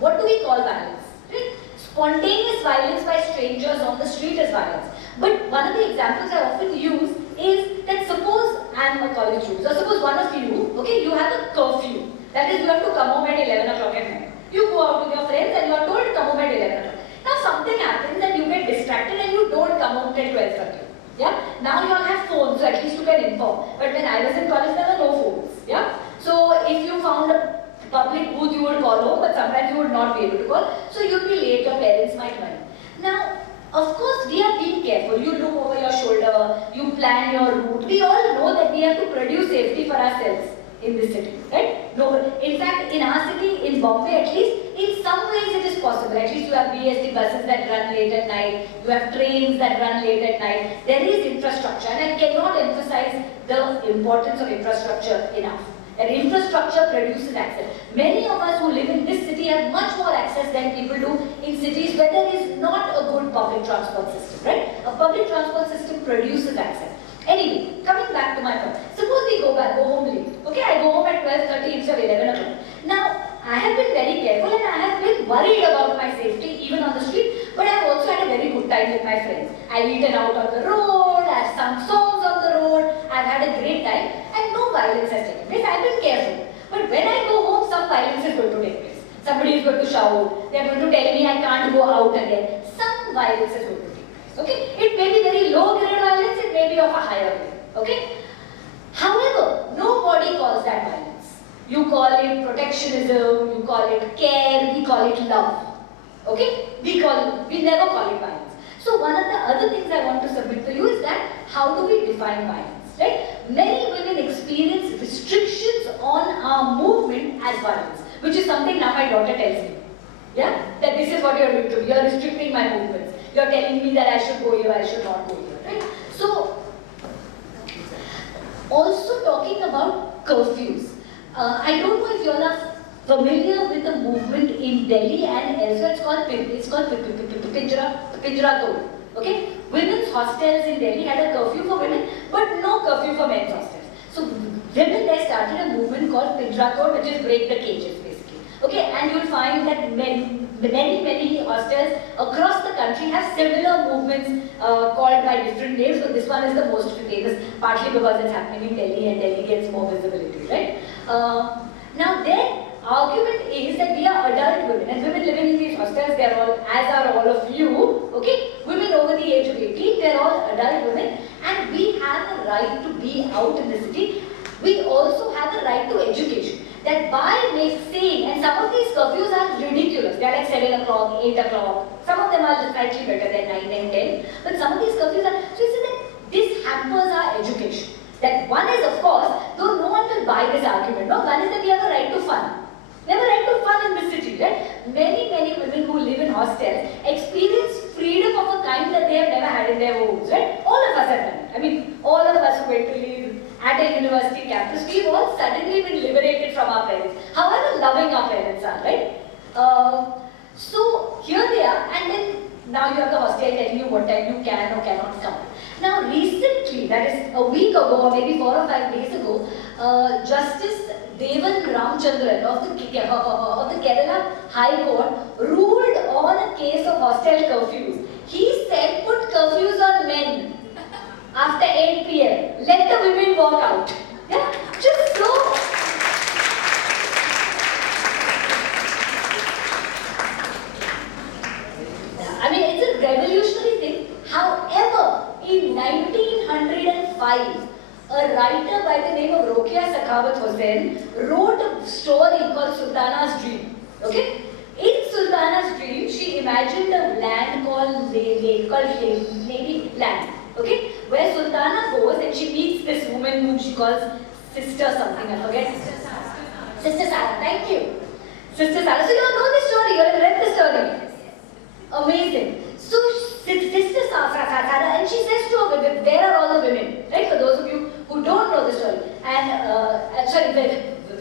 What do we call violence? Right? Spontaneous violence by strangers on the street is violence. But one of the examples I often use is that suppose I am a college student, or suppose one of you, okay, you have a curfew. That is, you have to come home at 11 o'clock at night. You go out with your friends and you are told to come home at 11 o'clock. Now something happens and you get distracted and you don't come home till 12:30. Yeah? Now you all have phones, so at least you can inform. But when I was in college, there were no phones. Yeah? So if you found a public booth, you would call home, but sometimes you would not be able to call. So you'd be late, your parents might worry. Now, of course, we are being careful. You look over your shoulder, you plan your route. We all know that we have to produce safety for ourselves in this city, right? No, in fact, in our city, in Bombay at least, in some ways it is possible. At least you have BST buses that run late at night, you have trains that run late at night. There is infrastructure, and I cannot emphasize the importance of infrastructure enough. That infrastructure produces access. Many of us who live in this city have much more access than people do in cities where there is not a good public transport system, right? A public transport system produces access. Anyway, coming back to my point. Suppose we go home late. Okay, I go home at 12:30 instead of 11 o'clock. Now, I have been very careful and I have been worried about my safety even on the street, but I have also had a very good time with my friends. I've eaten out on the road, I've sung songs on the road, I've had a great time, and no violence has taken place. I've been careful. But when I go home, some violence is going to take place. Somebody is going to shout, they are going to tell me I can't go out again. Some violence is going to take place. Okay? It may be very low grade violence, it may be of a higher grade. Okay? However, nobody calls that violence. You call it protectionism, you call it care, we call it love. Okay? We never call it violence. So one of the other things I want to submit to you is that how do we define violence? Right? Many women experience restrictions on our movement as violence, which is something now my daughter tells me. Yeah? That this is what you're doing to me. You're restricting my movements. You're telling me that I should go here, I should not go here. Right? So, also talking about curfews. I don't know if you all are familiar with the movement in Delhi and elsewhere. It's called Pinjra Tod. Okay? Women's hostels in Delhi had a curfew for women, but no curfew for men's hostels. So women there started a movement called Pinjra Tod, which is break the cages basically. Okay? And you'll find that many hostels across the country have similar movements called by different names, but this one is the most famous, partly because it's happening in Delhi and Delhi gets more visibility, right? Now their argument is that we are adult women, and women living in these hostels, they are all, as are all of you, okay? Women over the age of 18, they are all adult women, and we have a right to be out in the city. We also have a right to education. That by saying, and some of these curfews are ridiculous, they are like 7 o'clock, 8 o'clock, some of them are just slightly better than 9 and 10, but some of these curfews are, so you see that this hampers our education. That one is, of course, though no one will buy this argument, no, one is that we have a right to fun. We have a right to fun in this city, right? Many women who live in hostels experience freedom of a kind that they have never had in their homes, right? All of us have done it. I mean, all of us who went to live at a university campus, we've all suddenly been liberated from our parents, however loving our parents are, right? So here they are, and then now you have the hostel telling you what time you can or cannot come. Now recently, that is a week ago or maybe 4 or 5 days ago, Justice Devan Ramchandran of the Kerala High Court ruled on a case of hostel curfews. He said put curfews on men after 8 p.m. Let the women walk out. Yeah, just so. I mean, it's a revolutionary thing. However, in 1905, a writer by the name of Rokia Sakhawat Hussain wrote a story called Sultana's Dream. Okay? In Sultana's Dream, she imagined a land called Lady Land. Okay? Where Sultana goes and she meets this woman whom she calls Sister something, I forget. Sister Sarah, thank you. Sister Sarah. So you all know this story, you have read the story. Amazing. So Sister Sarah, and she says to her, where are all the women? Right? For those of you who don't know the story. And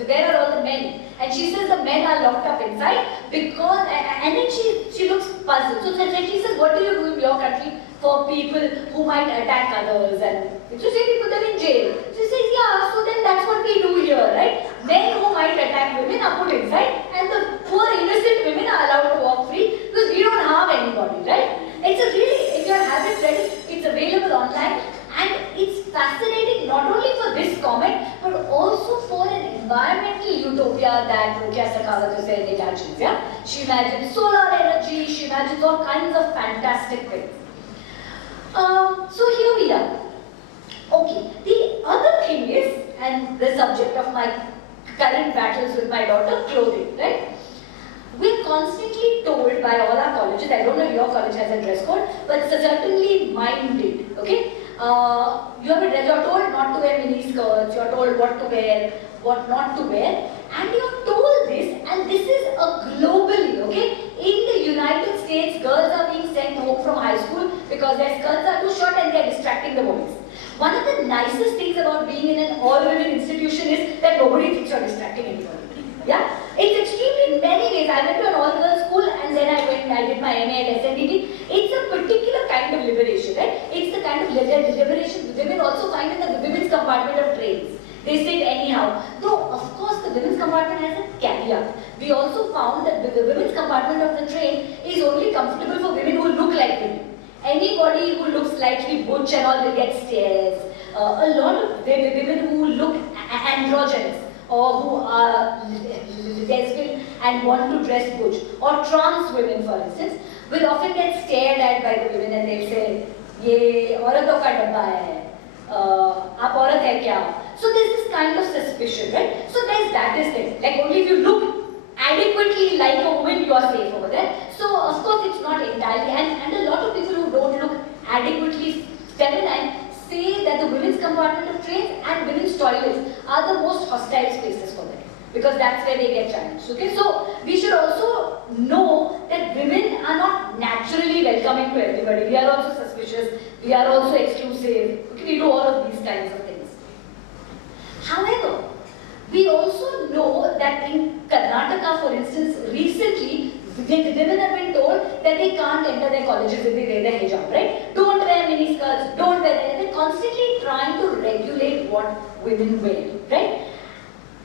where are all the men? And she says the men are locked up inside because, and then she looks puzzled. So she says, what do you do in your country for people who might attack others? And so say we put them in jail. She says, yeah, so then that's what we do here, right? Men who might attack women are put inside, and the poor innocent women are allowed to walk free because we don't harm anybody, right? It's a really, if you haven't read it, it's available online, and it's fascinating not only for this comment, but also for an environmental utopia that Rokia Sakhawat Hussain imagines. Yeah? She imagines solar energy, she imagines all kinds of fantastic things. So here we are. Okay, the other thing is, and the subject of my current battles with my daughter, clothing, right? We're constantly told by all our colleges, I don't know if your college has a dress code, but certainly mine did, okay? You're told not to wear mini skirts, you're told what to wear, what not to wear, and you're told this, and this is a globally, okay? In the United States, girls are being sent home from high school because their skirts are too short and they are distracting the boys. One of the nicest things about being in an all-women institution is that nobody thinks you're distracting anybody. Yeah? It's extremely in many ways. I went to an all-girls school and then I did my MA at SNDT. It's a particular kind of liberation, right? It's the kind of liberation women also find in the women's compartment of trains. They sit anyhow. Though, of course, the women's compartment has a caveat. We also found that the women's compartment of the train is only comfortable for women who look like women. Anybody who looks slightly butch and all will get stares. A lot of women who look androgynous or who are lesbian and want to dress butch, or trans women for instance, will often get stared at by the women and they'll say, "Ye औरतों का डब्बा है, आप औरत है क्या?" So there's this kind of suspicion, right? So there's that is there. Like only if you look adequately like a woman, you are safe over there. So of course it's not entirely, and a lot of people who don't look adequately feminine say that the women's compartment of trains and women's toilets are the most hostile spaces for them, because that's where they get challenged. Okay, so we should also know that women are not naturally welcoming to everybody. We are also suspicious. We are also exclusive. Okay, we do all of these kinds of things. However, we also know that in Karnataka, for instance, recently, women have been told that they can't enter their colleges if they wear their hijab, right? Don't wear miniskirts, don't wear that. They're constantly trying to regulate what women wear, right?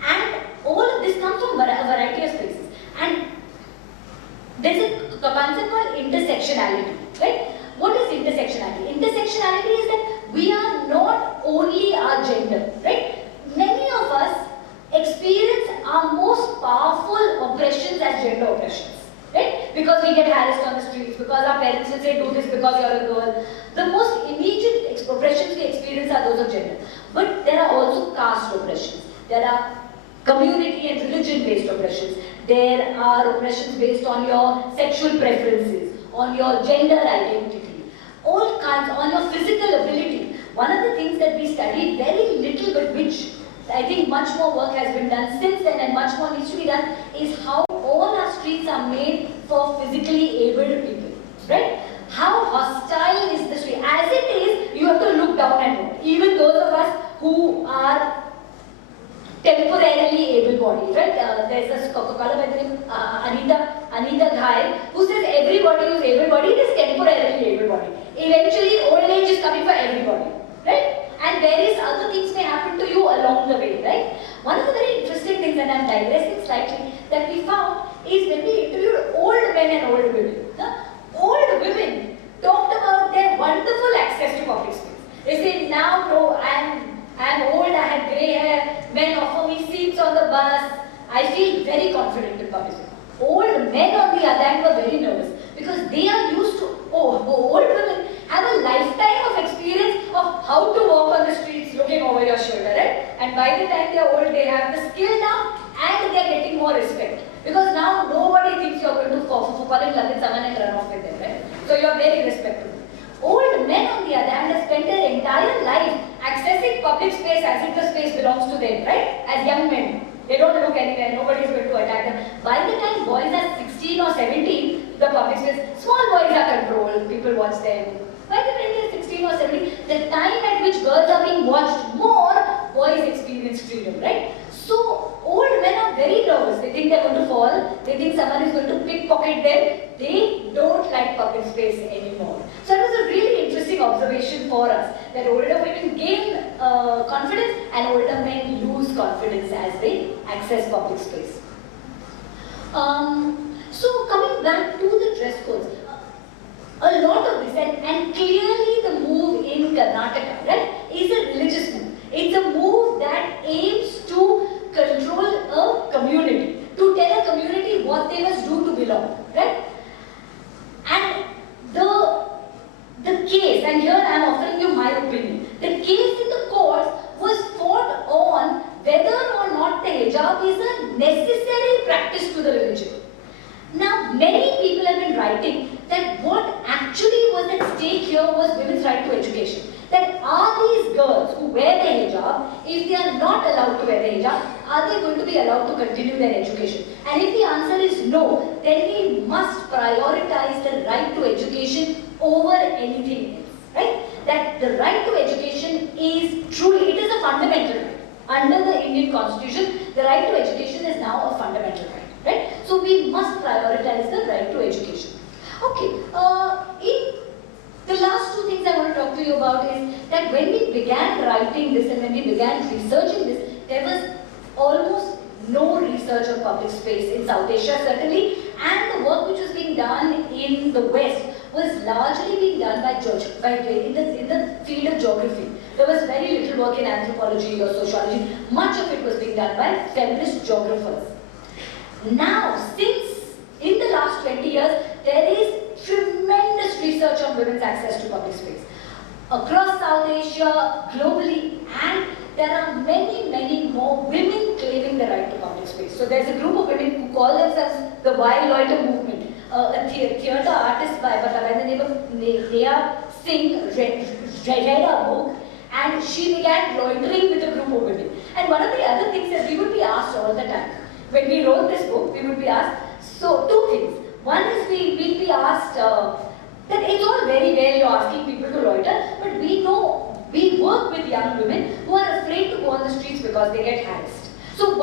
And all of this comes from a variety of places. And there's a concept called intersectionality, right? What is intersectionality? Intersectionality is that we are not only our gender, right? Many of us experience our most powerful oppressions as gender oppressions, right? Because we get harassed on the streets, because our parents will say, "Do this because you're a girl." The most immediate oppressions we experience are those of gender. But there are also caste oppressions. There are community and religion-based oppressions. There are oppressions based on your sexual preferences, on your gender identity, all kinds, on your physical ability. One of the things that we study very little, but which I think much more work has been done since then and much more needs to be done, is how all our streets are made for physically abled people, right? How hostile is the street? As it is, you have to look down and walk. Even those of us who are temporarily able-bodied, right? There's a scholar by the name Anita Ghai, who says everybody who's able-bodied is temporarily able-bodied. Eventually, old age is coming for everybody, right? And various other things may happen to you along the way, right? One of the very interesting things, and I'm digressing slightly, that we found is when we interviewed old men and old women. Old women talked about their wonderful access to public space. They say, "Now, no, I'm old, I have grey hair, men offer me seats on the bus, I feel very confident in public space." Old men, on the other hand, were very nervous because they are used to, old women have a lifetime of experience of how to walk on the streets looking over your shoulder, right? And by the time they are old, they have the skill now and they are getting more respect. Because now nobody thinks you are going to fall in love with someone and run off with them, right? So you are very respectable. Old men, on the other hand, have spent their entire life accessing public space as if the space belongs to them, right? As young men. They don't look anywhere, nobody is going to attack them. By the time boys are 16 or 17, the public space, small boys are controlled, people watch them. By the time they are 16 or 17, the time at which girls are being watched more, boys experience freedom, right? So, old men are very nervous. They think they're going to fall. They think someone is going to pickpocket them. They don't like public space anymore. So, it was a really interesting observation for us that older women gain confidence and older men lose confidence as they access public space. So, coming back to the dress codes, a lot of this, and clearly the move in Karnataka, right, is a religious move. It's a move that aims to control a community, to tell a community what they must do to belong, right? And the case, and here I am offering you my opinion, the case in the courts was fought on whether or not the hijab is a necessary practice to the religion. Now, many people have been writing that what actually was at stake here was women's right to education. That are these girls who wear the hijab, if they are not allowed to wear the hijab, are they going to be allowed to continue their education? And if the answer is no, then we must prioritize the right to education over anything else, right? That the right to education is truly, it is a fundamental right. Under the Indian Constitution, the right to education is now a fundamental right, right? So we must prioritize the right to education. Okay, in the last two things I want to talk to you about is that when we began writing this and when we began researching this, there was almost no research on public space in South Asia certainly, and the work which was being done in the West was largely being done in the field of geography. There was very little work in anthropology or sociology. Much of it was being done by feminist geographers. Now, since in the last 20 years, there is tremendous research on women's access to public space. Across South Asia, globally, and there are many, many more women claiming the right to public space. So there's a group of women who call themselves the Wild Loiter Movement. A theatre artist by the name of Neha Singh read our book, and she began loitering with a group of women. And one of the other things that we would be asked all the time, when we wrote this book, we would be asked, so two things. One is we'd be asked, that it's all very well you're asking people to loiter, but we know, we work with young women who are afraid to go on the streets because they get harassed. So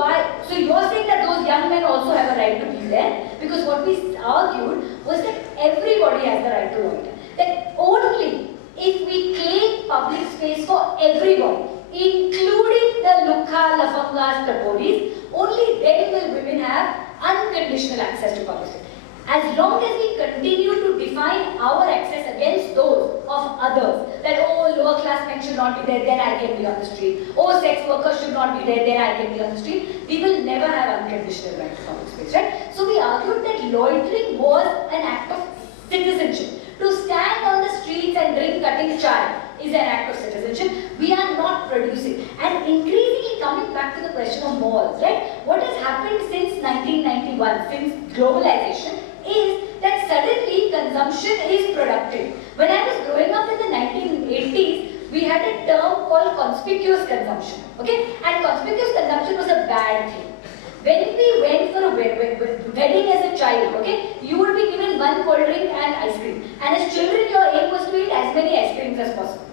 you're saying that those young men also have a right to be there, because what we argued was that everybody has the right to loiter. That only if we claim public space for everybody, including the Lukha, Lafangas, Taporis, only then will women have unconditional access to public space. As long as we continue to define our access against those of others, that lower class men should not be there, then I can be on the street. Sex workers should not be there, then I can be on the street. We will never have unconditional right to public space, right? So we argued that loitering was an act of citizenship. To stand on the streets and drink cutting chai is an act of citizenship. We are not producing. And increasingly coming back to the question of malls, right? What has happened since 1991, since globalization, is that suddenly consumption is productive. When I was growing up in the 1980s, we had a term called conspicuous consumption, okay? And conspicuous consumption was a bad thing. When we went for a wedding as a child, okay, you would be given one cold drink and ice cream. And as children, your aim was to eat as many ice creams as possible.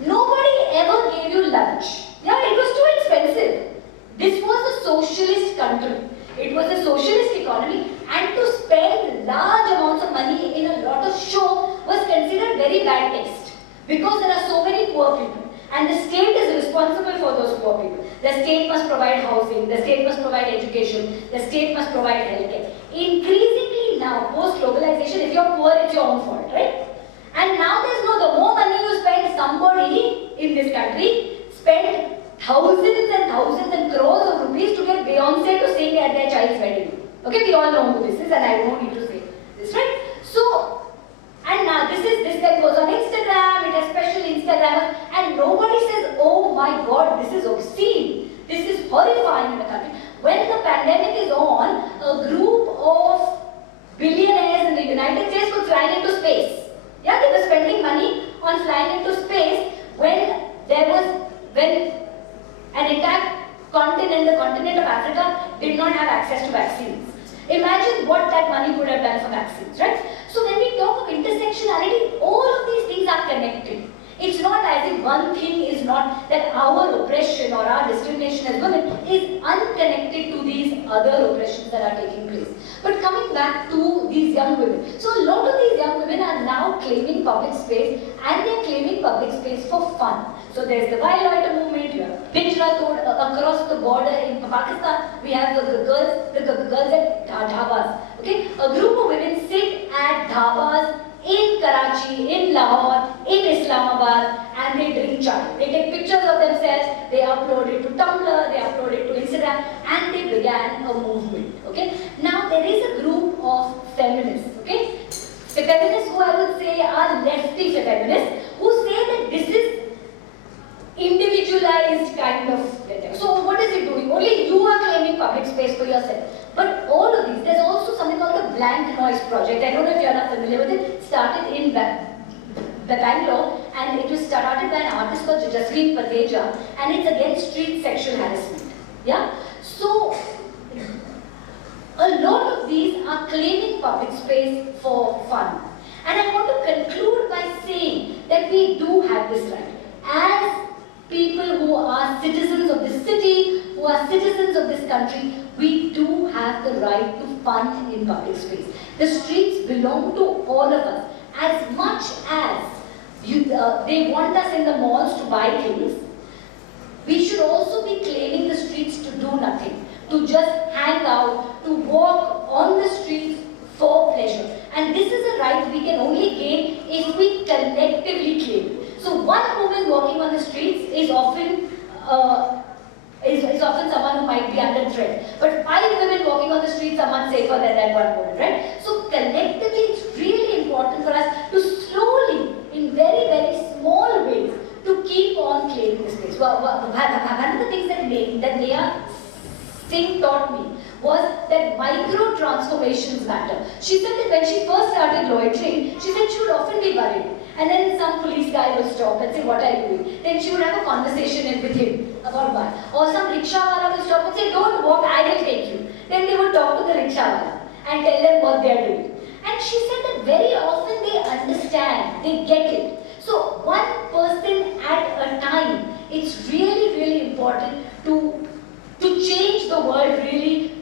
Nobody ever gave you lunch. Yeah, it was too expensive. This was a socialist country. It was a socialist economy, and to spend large amounts of money in a lot of show was considered very bad taste, because there are so many poor people, and the state is responsible for those poor people. The state must provide housing, the state must provide education, the state must provide healthcare. Increasingly now, post-globalization, if you're poor, it's your own fault, right? And now the more money you spend, somebody in this country spend thousands and thousands and crores of rupees to get Beyonce to sing at their child's wedding. Okay, we all know who this is, and I don't need to say this, right? So, and now this then goes on Instagram, it has special Instagrammers, and nobody says, oh my God, this is obscene, this is horrifying in the country. When the pandemic is on, a group of billionaires in the United States were flying into space. Yeah, they were spending money on flying into space when an entire continent, the continent of Africa, did not have access to vaccines. Imagine what that money could have done for vaccines, right? So when we talk of intersectionality, all of these things are connected. It's not as if one thing is not, that our oppression or our discrimination as women is unconnected to these other oppressions that are taking place. But coming back to these young women, so a lot of these young women are now claiming public space, and they're claiming public space for fun. So there's the Wild Loiter movement, you have Pinjra Tod across the border in Pakistan, we have the girls at dhabas. Okay, a group of women sit at dhabas in Karachi, in Lahore, in Islamabad, and they drink chai. They take pictures of themselves, they upload it to Tumblr, they upload it to Instagram, and they began a movement. Okay, now there is a group of feminists. Okay, the feminists who I would say are lefty feminists who say that this is individualized kind of letter. So what is it doing? Only you are claiming public space for yourself. But all of these, there's also something called the Blank Noise Project. I don't know if you're not familiar with it. It started in Bangalore, and it was started by an artist called Jasleen Pateja, and it's against street sexual harassment. Yeah? So, a lot of these are claiming public space for fun. And I want to conclude by saying that we do have this right. As people who are citizens of this city, who are citizens of this country, we do have the right to fun in public space. The streets belong to all of us. As much as they want us in the malls to buy things, we should also be claiming the streets to do nothing, to just hang out, to walk on the streets for pleasure. And this is a right we can only gain if we collectively claim. So one woman walking on the streets is often someone who might be under threat. But 5 women walking on the streets are much safer than that one woman, right? So collectively, it's really important for us to slowly, in very, very small ways, to keep on claiming this space. One of the things that Neha Singh taught me was that micro transformations matter. She said that when she first started loitering, she said she would often be worried. And then some police guy will stop and say, what are you doing? Then she would have a conversation with him about why. Or some rickshaw wala will stop and say, don't walk, I will take you. Then they would talk to the rickshaw wala and tell them what they are doing. And she said that very often they understand, they get it. So one person at a time, it's really, really important to change the world really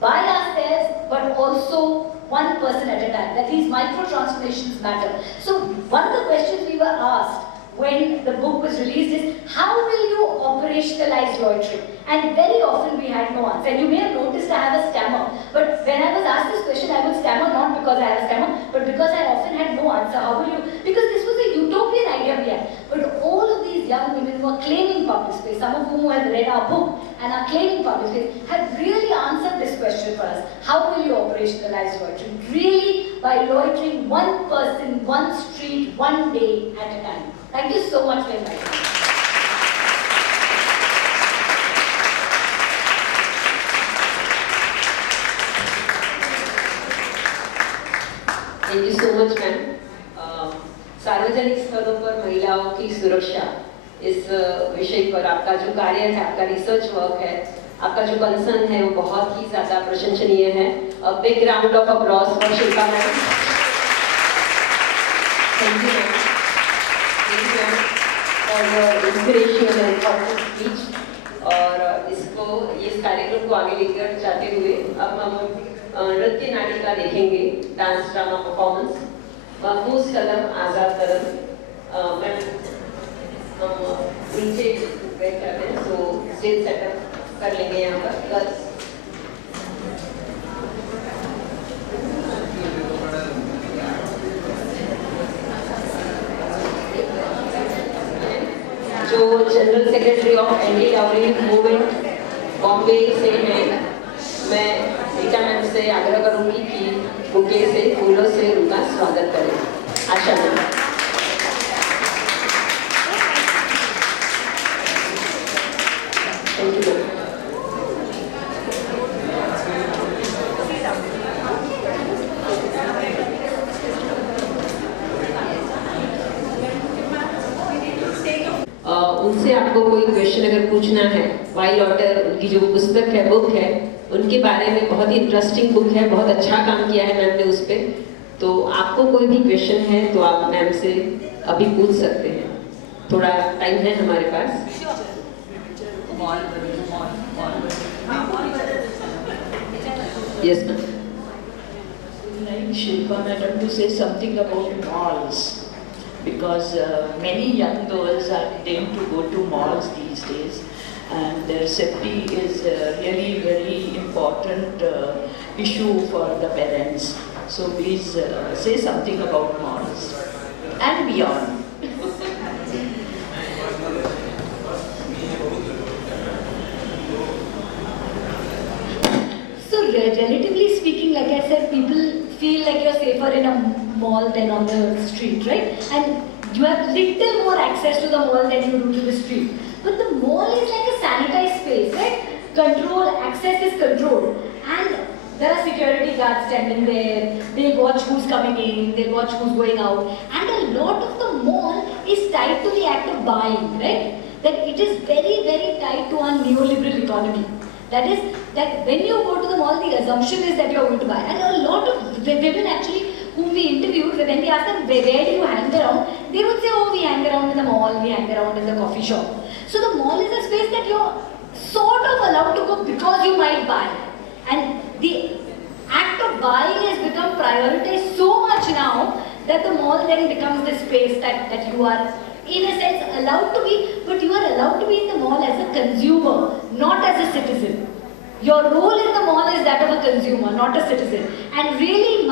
by ourselves, but also one person at a time, that these micro transformations matter. So one of the questions we were asked when the book was released is, how will you operationalize loitering? And very often we had no answer. And you may have noticed I have a stammer, but when I was asked this question, I would stammer not because I have a stammer, but because I often had no answer. How will you? Because this was a utopian idea we had. But all of these young women who are claiming public space, some of whom have read our book and are claiming public space, have really answered this question for us. How will you operationalize loitering? Really by loitering one person, one street, one day at a time. Thank you so much for inviting me. Thank you so much, ma'am. सार्वजनिक स्थलों पर महिलाओं की सुरक्षा इस विषय पर आपका जो कार्य है, आपका रिसर्च वर्क है, आपका जो कंसर्न है, वो बहुत ही ज़्यादा प्रशंसनीय है. A big round of applause for Shilpa ma'am. Thank you, ma'am. Thank you, ma'am, for your inspirational and important speech. और इस कार्यक्रम को आगे लेकर जाते हुए अब हम नृत्य नाटिका देखेंगे, डांस ड्रामा परफॉर्मेंस, महफूज कलम आज़ाद कलम. मैम हम नीचे बैठ जाते हैं, सो स्टेज सेटअप कर लेंगे यहाँ पर. गर्ल्स जो general secretary of anti dowry movement Bombay से हैं, मैं रीटा मैम से आग्रह करूंगी कि बुके से, फूलों से उनका स्वागत करें. आशा मैम. Thank you. उनसे आपको कोई क्वेश्चन अगर पूछना है, वाइल्ड ऑटर उनकी जो पुस्तक है, बुक है, उनके बारे में बहुत ही इंटरेस्टिंग बुक है, बहुत अच्छा काम किया है मैम ने उस पर. तो आपको कोई भी क्वेश्चन है तो आप मैम से अभी पूछ सकते हैं. थोड़ा टाइम है हमारे पास. Yes ma'am. Shilpa madam to say something about malls, because many young girls tend to go to malls these days, and safety is really very important issue for the parents. So please say something about malls and beyond. So relatively speaking, like I said, people feel like you're safer in a mall than on the street, right? And you have little more access to the mall than you do to the street. But the mall is like a sanitized space, right? Control, access is controlled. And there are security guards standing there. They watch who's coming in, they watch who's going out. And a lot of the mall is tied to the act of buying, right? That it is very, very tied to our neoliberal economy. That is, that when you go to the mall, the assumption is that you're going to buy. And a lot of women actually, whom we interviewed, when we asked them, where do you hang around? They would say, oh, we hang around in the mall, we hang around in the coffee shop. So the mall is a space that you're sort of allowed to go because you might buy. And the act of buying has become prioritized so much now that the mall then becomes the space that you are, in a sense, allowed to be, but you are allowed to be in the mall as a consumer, not as a citizen. Your role in the mall is that of a consumer, not a citizen. And really,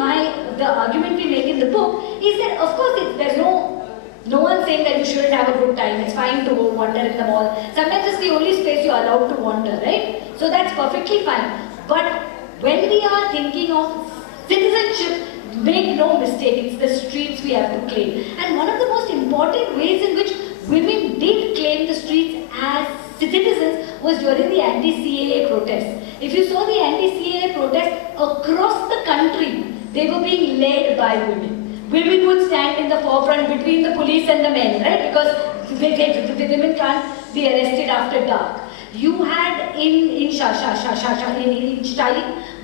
the argument we make in the book is that, of course, there's no one saying that you shouldn't have a good time. It's fine to go wander in the mall. Sometimes it's the only space you're allowed to wander, right? So that's perfectly fine. But when we are thinking of citizenship, make no mistake, it's the streets we have to claim. And one of the most important ways in which women did claim the streets as citizens was during the anti-CAA protests. If you saw the anti-CAA protests across the country, they were being led by women. Women would stand in the forefront between the police and the men, right? Because the women can't be arrested after dark. You had in Shahin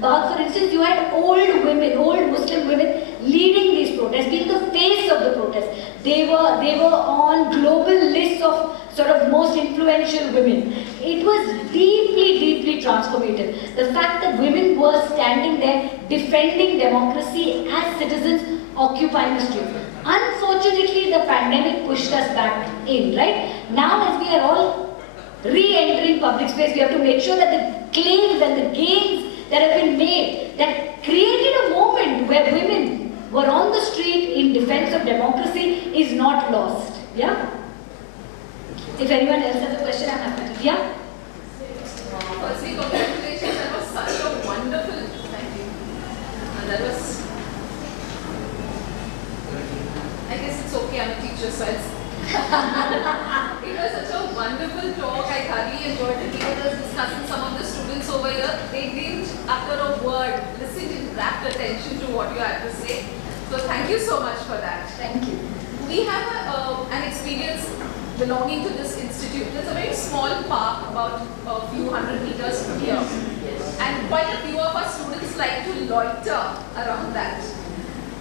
Bagh, for instance, you had old women, old Muslim women leading these protests, being the face of the protest. They were on global lists of sort of most influential women. It was deeply, deeply transformative. The fact that women were standing there defending democracy as citizens occupying the streets. Unfortunately, the pandemic pushed us back in, right? Now as we are all re-entering public space, we have to make sure that the claims and the gains that have been made, that created a moment where women were on the street in defense of democracy is not lost. Yeah? If anyone else has a question, I'm happy to. Yeah? Firstly, congratulations. That was such a wonderful. Thank you. And that was. I guess it's okay. I'm a teacher, so it was such a wonderful talk. I thoroughly enjoyed it. Even was discussing some of the students over here. They didn't utter a word, listened in rapt attention to what you had to say. So thank you so much for that. Thank you. We have an experience belonging to this institute. There's a very small park about a few hundred meters from here. And quite a few of our students like to loiter around that.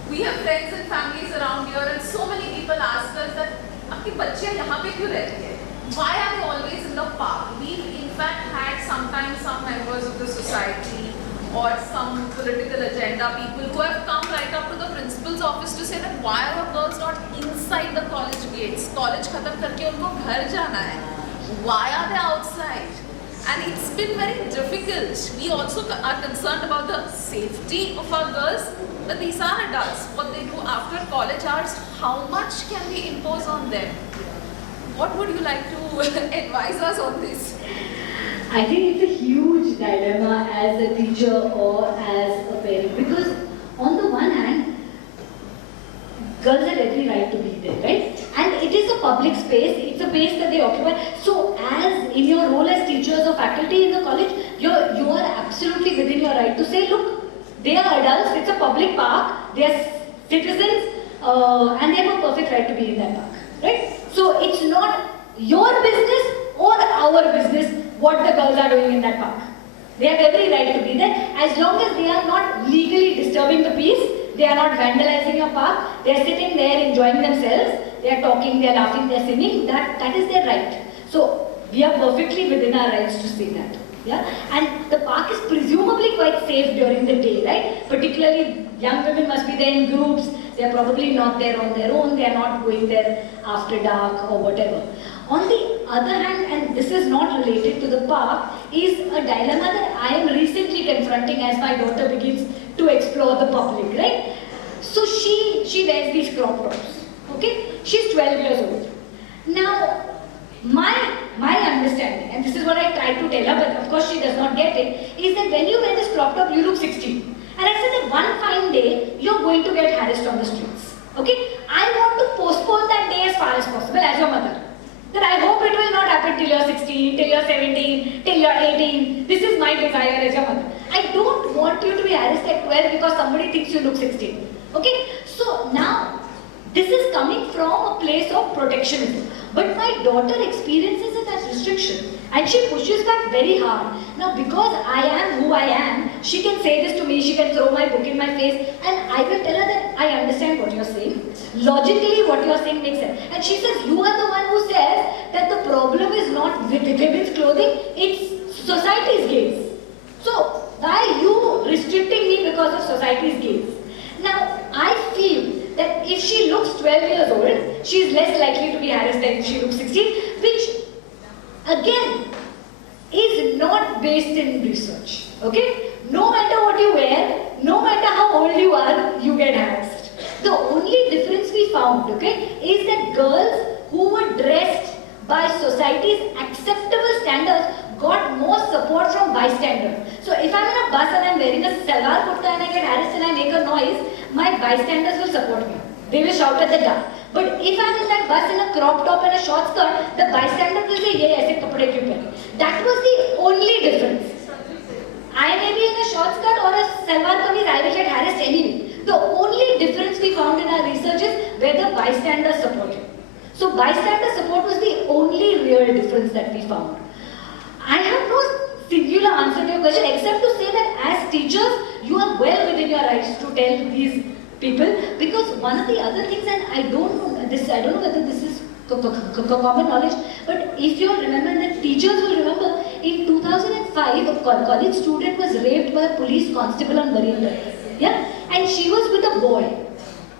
We have friends and families around here, and so many people ask us that, "Aapki bachchiyan yahan pe kyun rehti hai? Why are they always in the park?" We've in fact had sometimes some members of the society or some political agenda people who have come right up to the principal's office to say that why are girls not inside the college gates? College khatam karke unko ghar jana hai. Why are they outside? And it's been very difficult. We also are concerned about the safety of our girls, but these are adults. What they do after college hours, how much can we impose on them? What would you like to advise us on this? I think it's a huge dilemma as a teacher or as a parent, because on the one hand, girls have every right to be there, right? And it is a public space, it's a space that they occupy. So as in your role as teachers or faculty in the college, you are absolutely within your right to say, look, they are adults, it's a public park, they are citizens, and they have a perfect right to be in that park, right? So it's not your business or our business what the girls are doing in that park. They have every right to be there, as long as they are not legally disturbing the peace. They are not vandalizing your park. They are sitting there enjoying themselves. They are talking, they are laughing, they are singing. That is their right. So we are perfectly within our rights to say that. Yeah, and the park is presumably quite safe during the day, right? Particularly young women must be there in groups. They are probably not there on their own. They are not going there after dark or whatever. On the other hand, and this is not related to the park, is a dilemma that I am recently confronting as my daughter begins to explore the public, right? So she wears these crop tops, okay? She's 12 years old. Now, my understanding, and this is what I try to tell her, but of course she does not get it, is that when you wear this crop top, you look 16. And I said that one fine day, you're going to get harassed on the streets, okay? I want to postpone that day as far as possible as your mother. That I hope it will not happen till you're 16, till you're 17, till you're 18. This is my desire as your mother. I don't want you to be harassed at 12 because somebody thinks you look 16. Okay? So now, this is coming from a place of protectionism. But my daughter experiences it as restriction. And she pushes back very hard. Now because I am who I am, she can say this to me, she can throw my book in my face, and I will tell her that I understand what you're saying. Logically what you're saying makes sense. And she says, you are the one who says that the problem is not women's clothing, it's society's gaze. So why are you restricting me because of society's gaze? Now I feel that if she looks 12 years old, she is less likely to be harassed than if she looks 16, which again is not based in research. Okay? No matter what you wear, no matter how old you are, you get harassed. The only difference we found, okay, is that girls who were dressed by society's acceptable standards got more support from bystanders. So if I'm in a bus and I'm wearing a salwar kurta and I get harassed and I make a noise, my bystanders will support me. They will shout at the guy. But if I'm in that bus in a crop top and a short skirt, the bystander will say, "Ye aise kapde kyun pehne?" That was the only difference. I may be in a short skirt or a salwar kameez, I will get harassed anyway. The only difference we found in our research is whether bystanders support you. So bystander support was the only real difference that we found. I have no singular answer to your question except to say that as teachers, you are well within your rights to tell these people, because one of the other things, and I don't know whether this is common knowledge, but if you all remember, that teachers will remember, in 2005 a college student was raped by a police constable on Marine Drive. Yeah, and she was with a boy.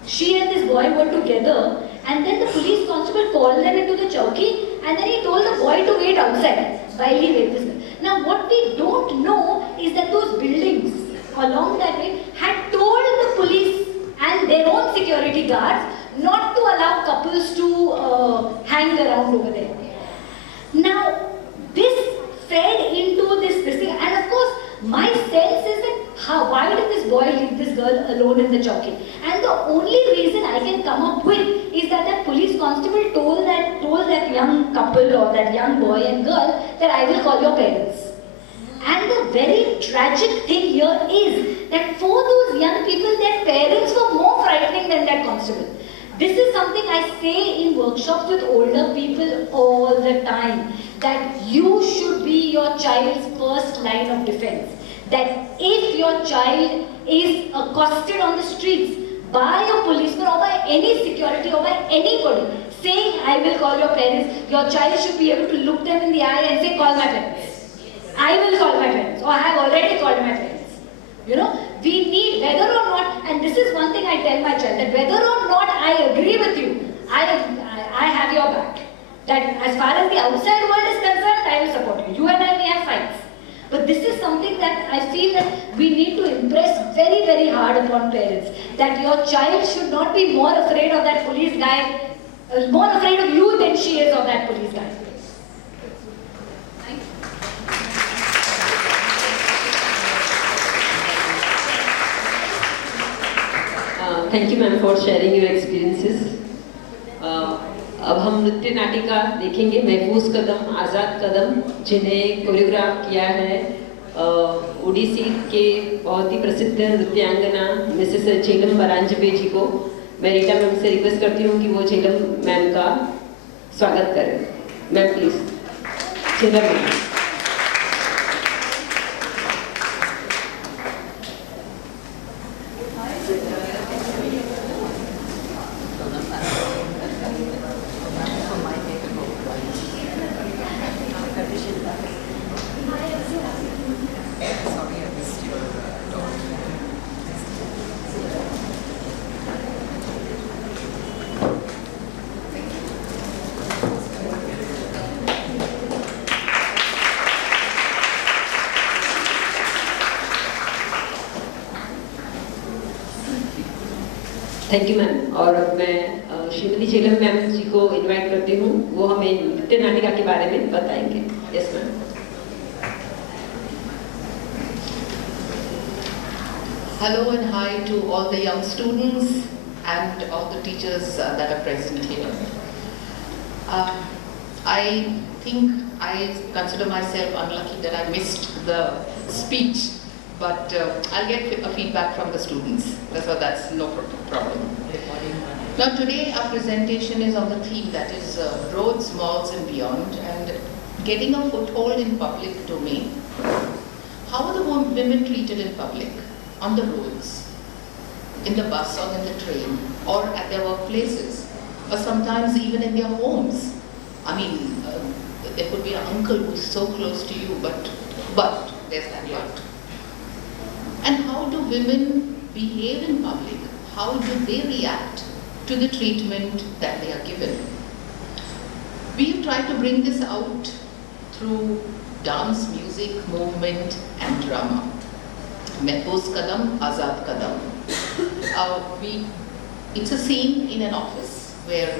She and this boy were together, and then the police constable called them into the chowki, and then he told the boy to wait outside while he raped this girl. Now what we don't know is that those buildings along that way had told the police and their own security guards not to allow couples to hang around over there. Now this fed into this thing, and of course my sense is that why did this boy leave this girl alone in the chowki? And the only reason I can come up with is that that police constable told that young couple or that young boy and girl that I will call your parents. And the very tragic thing here is that for those young people, their parents were more frightening than that constable. This is something I say in workshops with older people all the time, that you should be your child's first line of defense. That if your child is accosted on the streets by a policeman or by any security or by anybody saying, I will call your parents, your child should be able to look them in the eye and say, call my parents. I will call my parents, or I have already called my parents. You know, we need, whether or not, and this is one thing I tell my child, that whether or not I agree with you, I have your back. That as far as the outside world is concerned, I will support you. You and I may have fights. But this is something that I feel that we need to impress very, very hard upon parents. That your child should not be more afraid of that police guy, more afraid of you than she is of that police guy. Thank you ma'am for sharing your experiences. अब हम नृत्य नाटिका देखेंगे महफूज कदम आज़ाद कदम, जिन्हें choreograph किया है ओडिसी के बहुत ही प्रसिद्ध नृत्यांगना मिसेस झेलम बरांजबे जी को। मैं रीटा मैम से रिक्वेस्ट करती हूँ कि वो झेलम मैम का स्वागत करें। Ma'am please, Jhelum ma'am. Thank you ma'am. और मैं श्रीमती झेलम मैम जी को इनवाइट करती हूँ, वो हमें नृत्य नाटिका के बारे में बताएंगे। Yes ma'am. Hello and hi to all the young students and all the teachers that are present here. I think I consider myself unlucky that I missed the speech, but I'll get a feedback from the students, so that's no problem. Now today our presentation is on the theme that is roads, malls and beyond, and getting a foothold in public domain. How are the women treated in public, on the roads, in the bus or in the train, or at their workplaces, or sometimes even in their homes? I mean, there could be an uncle who's so close to you, but there's that but. And how do women behave in public? How do they react to the treatment that they are given? We've tried to bring this out through dance, music, movement, and drama. Mehbooz Kadam, Azad Kadam. It's a scene in an office where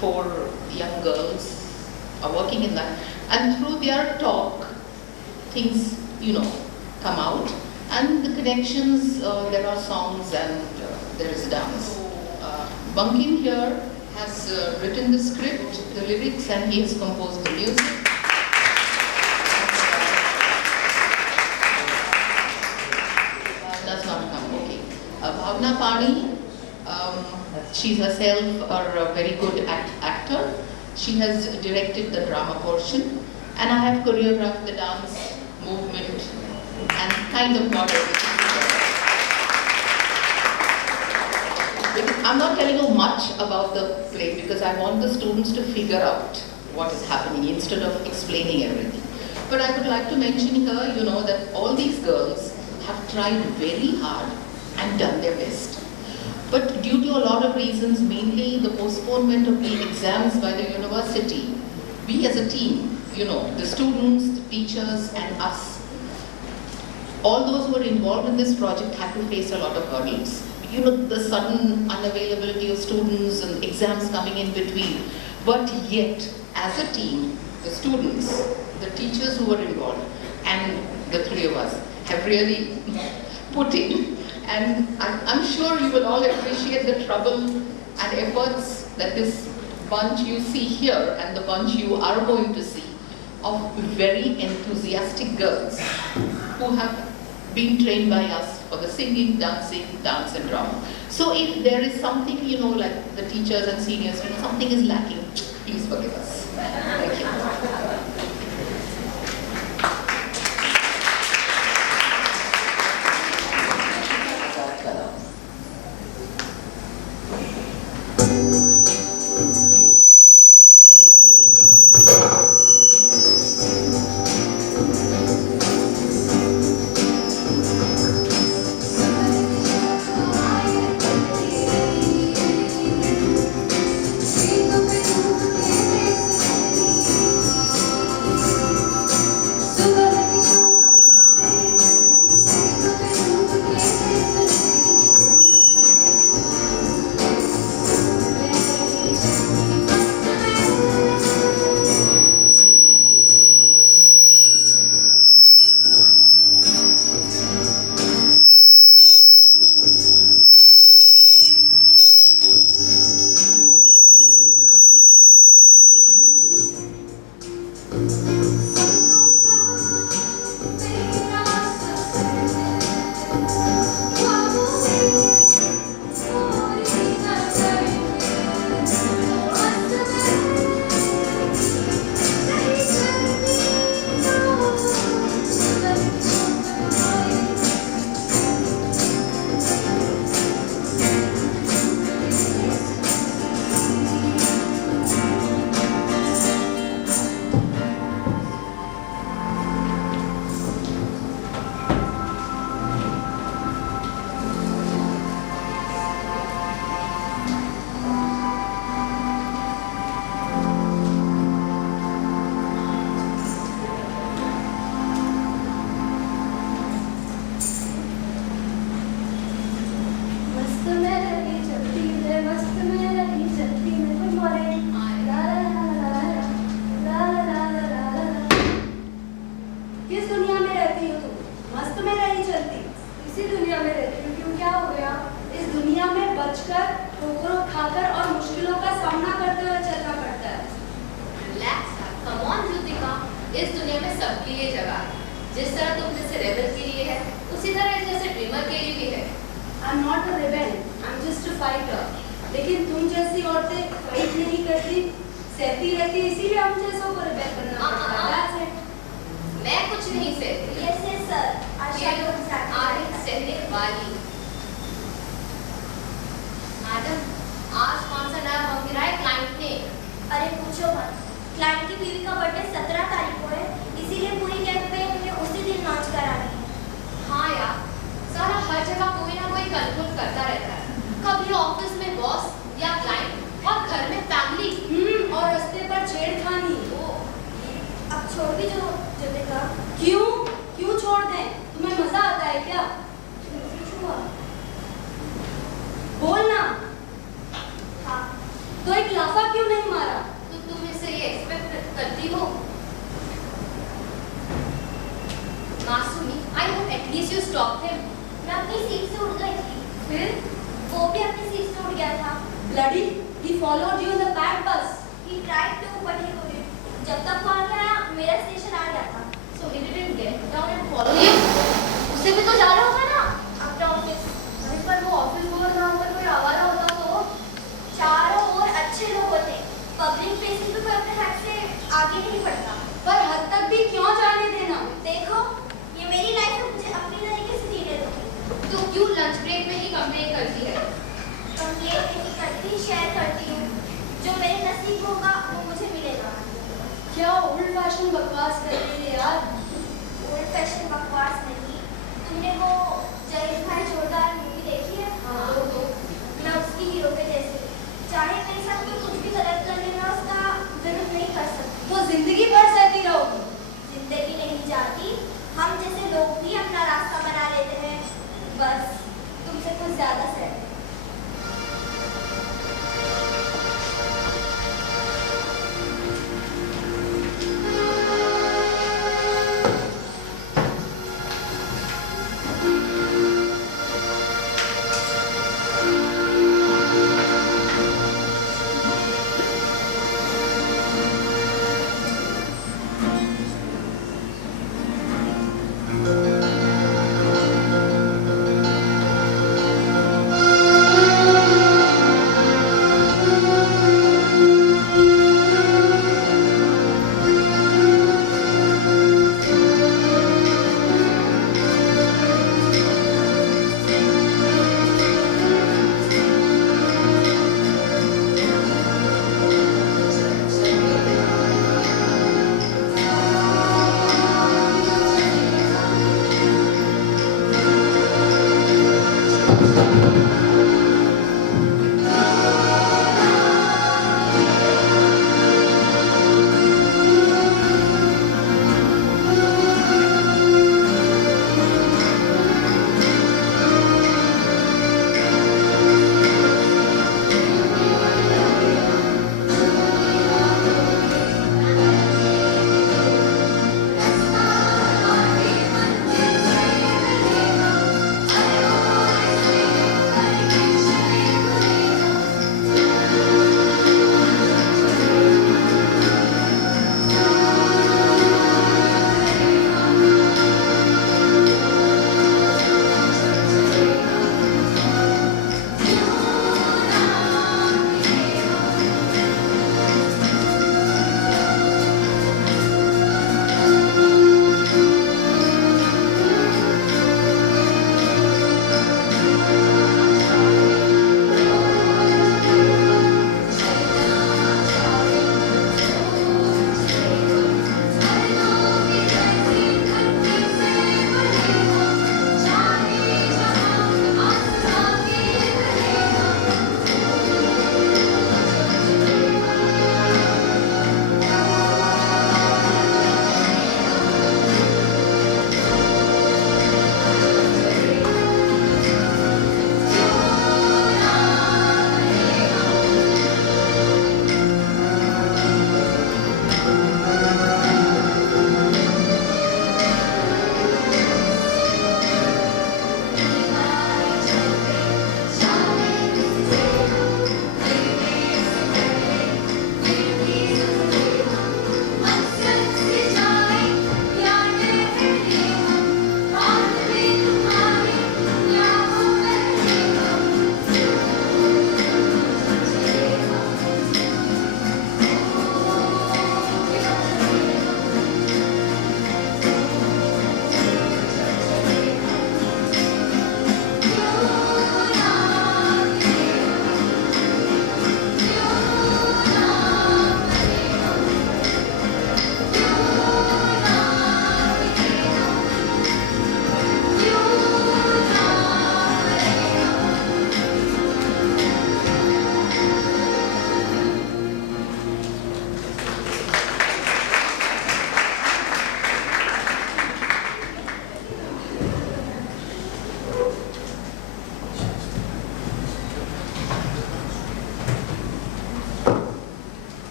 4 young girls are working in that, and through their talk, things, come out, and the connections, there are songs and there is dance. Bankim here has written the script, the lyrics, and he has composed the music. Does not come, okay. Bhavna Pani, she's herself a very good actor. She has directed the drama portion, and I have choreographed the dance, movement, and kind of model. I'm not telling you much about the play because I want the students to figure out what is happening instead of explaining everything. But I would like to mention here, that all these girls have tried very hard and done their best. But due to a lot of reasons, mainly the postponement of the exams by the university, we as a team, the students, the teachers, and us, all those who were involved in this project had to face a lot of hurdles. The sudden unavailability of students and exams coming in between. But yet, as a team, the students, the teachers who were involved, and the 3 of us have really put in. And I'm sure you will all appreciate the trouble and efforts that this bunch you see here and the bunch you are going to see of very enthusiastic girls who have been trained by us for the singing, dancing, dance and drama. So if there is something, like the teachers and seniors, something is lacking, please forgive us. Thank you. कोई लाफा क्यों नहीं मारा? तो तुम इससे ये expect करती हो? Masumi, I hope at least you stopped him. मैं अपनी सीट से उठ गई थी। फिर? वो भी अपनी सीट से उठ गया था। Bloody, he followed you in the back bus. He tried to, but he couldn't. जब तक वो आगे आया, मेरा स्टेशन आ गया था। So he didn't get down and follow you? उसे भी तो जाना होगा ना, अपना ऑफिस। अरे पर वो ऑफिस गोअर वहाँ पर कोई आवारा होता तो? चारों ओर अच्छे लोग होते। पब्लिक प्लेसेस पे कोई अपने हक से आगे नहीं बढ़ता। पर हद तक भी क्यों जाने देना? देखो, ये मेरी लाइफ है, मुझे अपनी तरीके से जीने दो। तो क्यों लंच ब्रेक में ही कंप्लेन करती है? कंप्लेंट नहीं करती, शेयर करती हूँ। जो मेरे नसीब होगा, वो मुझे मिलेगा। क्या ओल्ड फैशन बकवास कर रही है यार? ओल्ड फैशन बकवास नहीं। तुमने वो जय भाई जोरदार मूवी देखी है? हाँ। मैं उसकी हीरो के जैसे हूँ। चाहे मेरे साथ कोई कुछ भी गलत कर ले, मैं उसका विरोध नहीं कर सकती। तो जिंदगी भर सहती रहोगी। जिंदगी नहीं जाती, हम जैसे लोग भी अपना रास्ता बना लेते हैं। बस तुमसे कुछ ज्यादा सहते।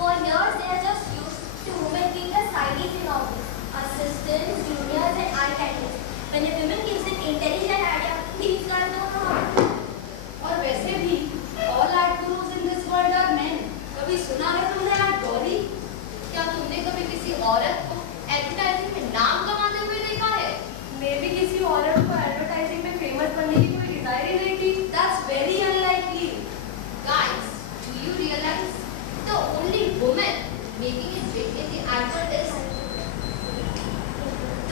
For years, they are just used to women being the sideys in office, assistants, juniors, and eye candies. When a woman gives an intelligent idea, these guys don't know how to do. और वैसे भी all art gurus in this world are men. कभी सुना है तुमने art Gauri? क्या तुमने कभी किसी औरत को एडवर्टाइजिंग में नाम कमाते हुए देखा है? मे बी किसी औरत को एडवर्टाइजिंग में फेमस बनने की कोई डिजायर ही नहीं थी. That's very unlikely. Guys, do you realize the only woman making it big in the advert is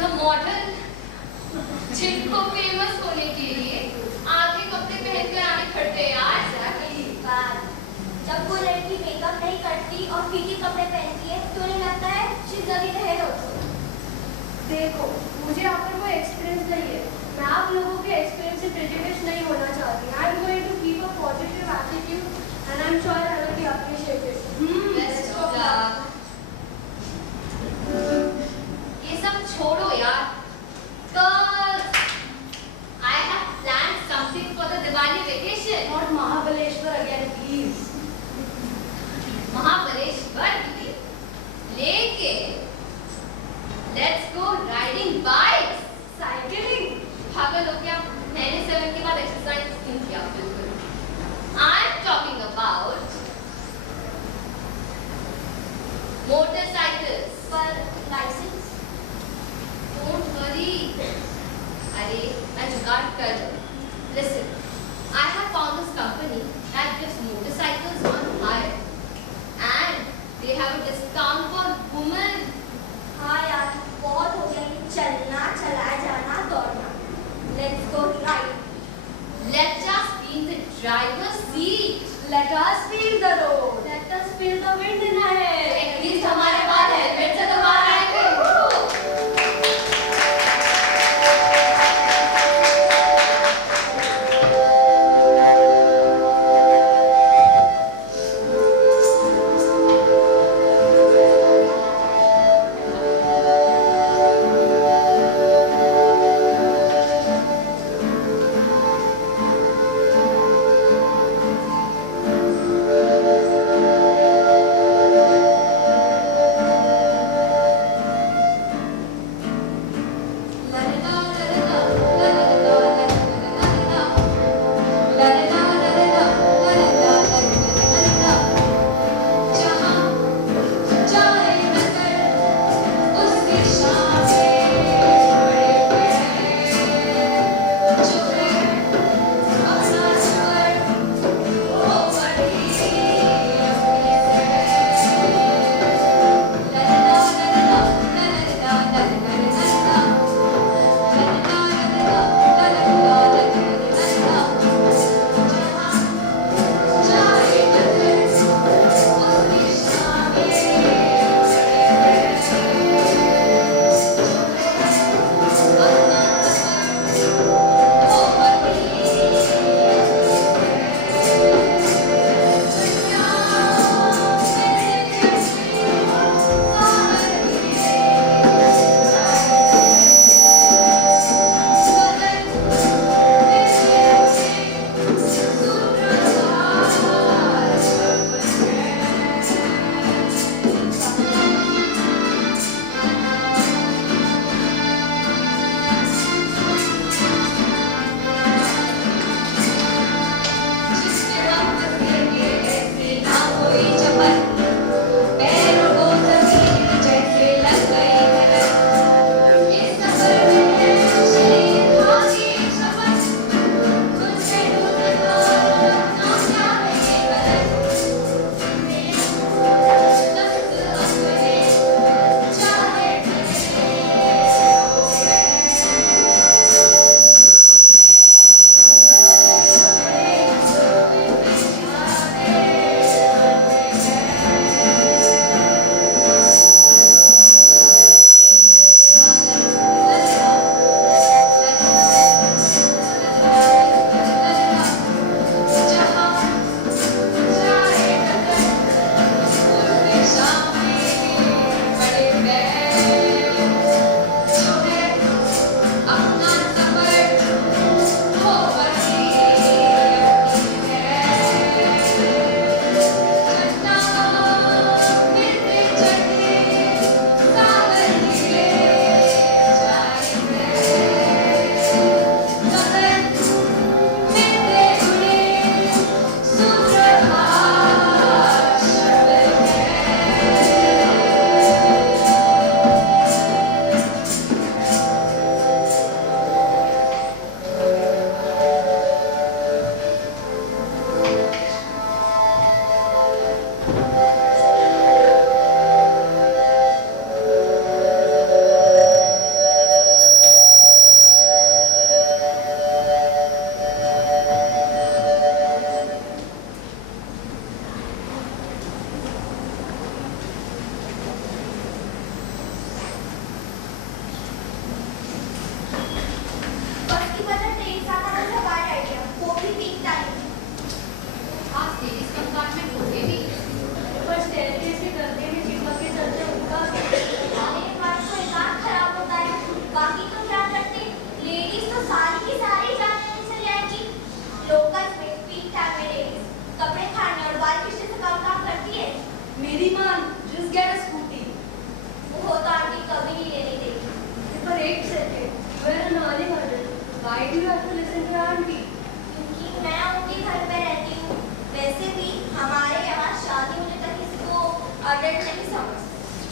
the model जिनको फेमस होने के लिए आधे कपड़े पहन कर आने पड़ते हैं यार. बात जब कोई लड़की मेकअप नहीं करती और फीके कपड़े पहनती है तो उन्हें लगता है she is a head also. देखो, मुझे आप पर कोई एक्सपीरियंस नहीं है. मैं आप लोगों के एक्सपीरियंस से प्रेजुडिस नहीं होना चाहती. I am going to keep a positive attitude and I am sure I will be appreciated. Best of luck. ये सब छोड़ो यार. Girls, I have planned something for the Diwali vacation. Not Mahabaleshwar again, please. Mahabaleshwar की लेके let's go riding bikes. Cycling. पागल हो क्या? मैंने 7 के बाद एक्सरसाइज नहीं किया बिल्कुल. I'm talking about motorcycles. पर लाइसेंस Don't worry. अरे मैं जुगाड़ कर दूँ. Listen, I have found this company that gives motorcycles on hire, and they have a discount for women. हाँ यार बहुत हो गया ये चलना चला जाना दौड़ना. Let's go ride. Let us be in the driver's seat. Let us feel the road. Let us feel the wind in our head. At least हमारे बाल हेलमेट से तो बाहर आएंगे.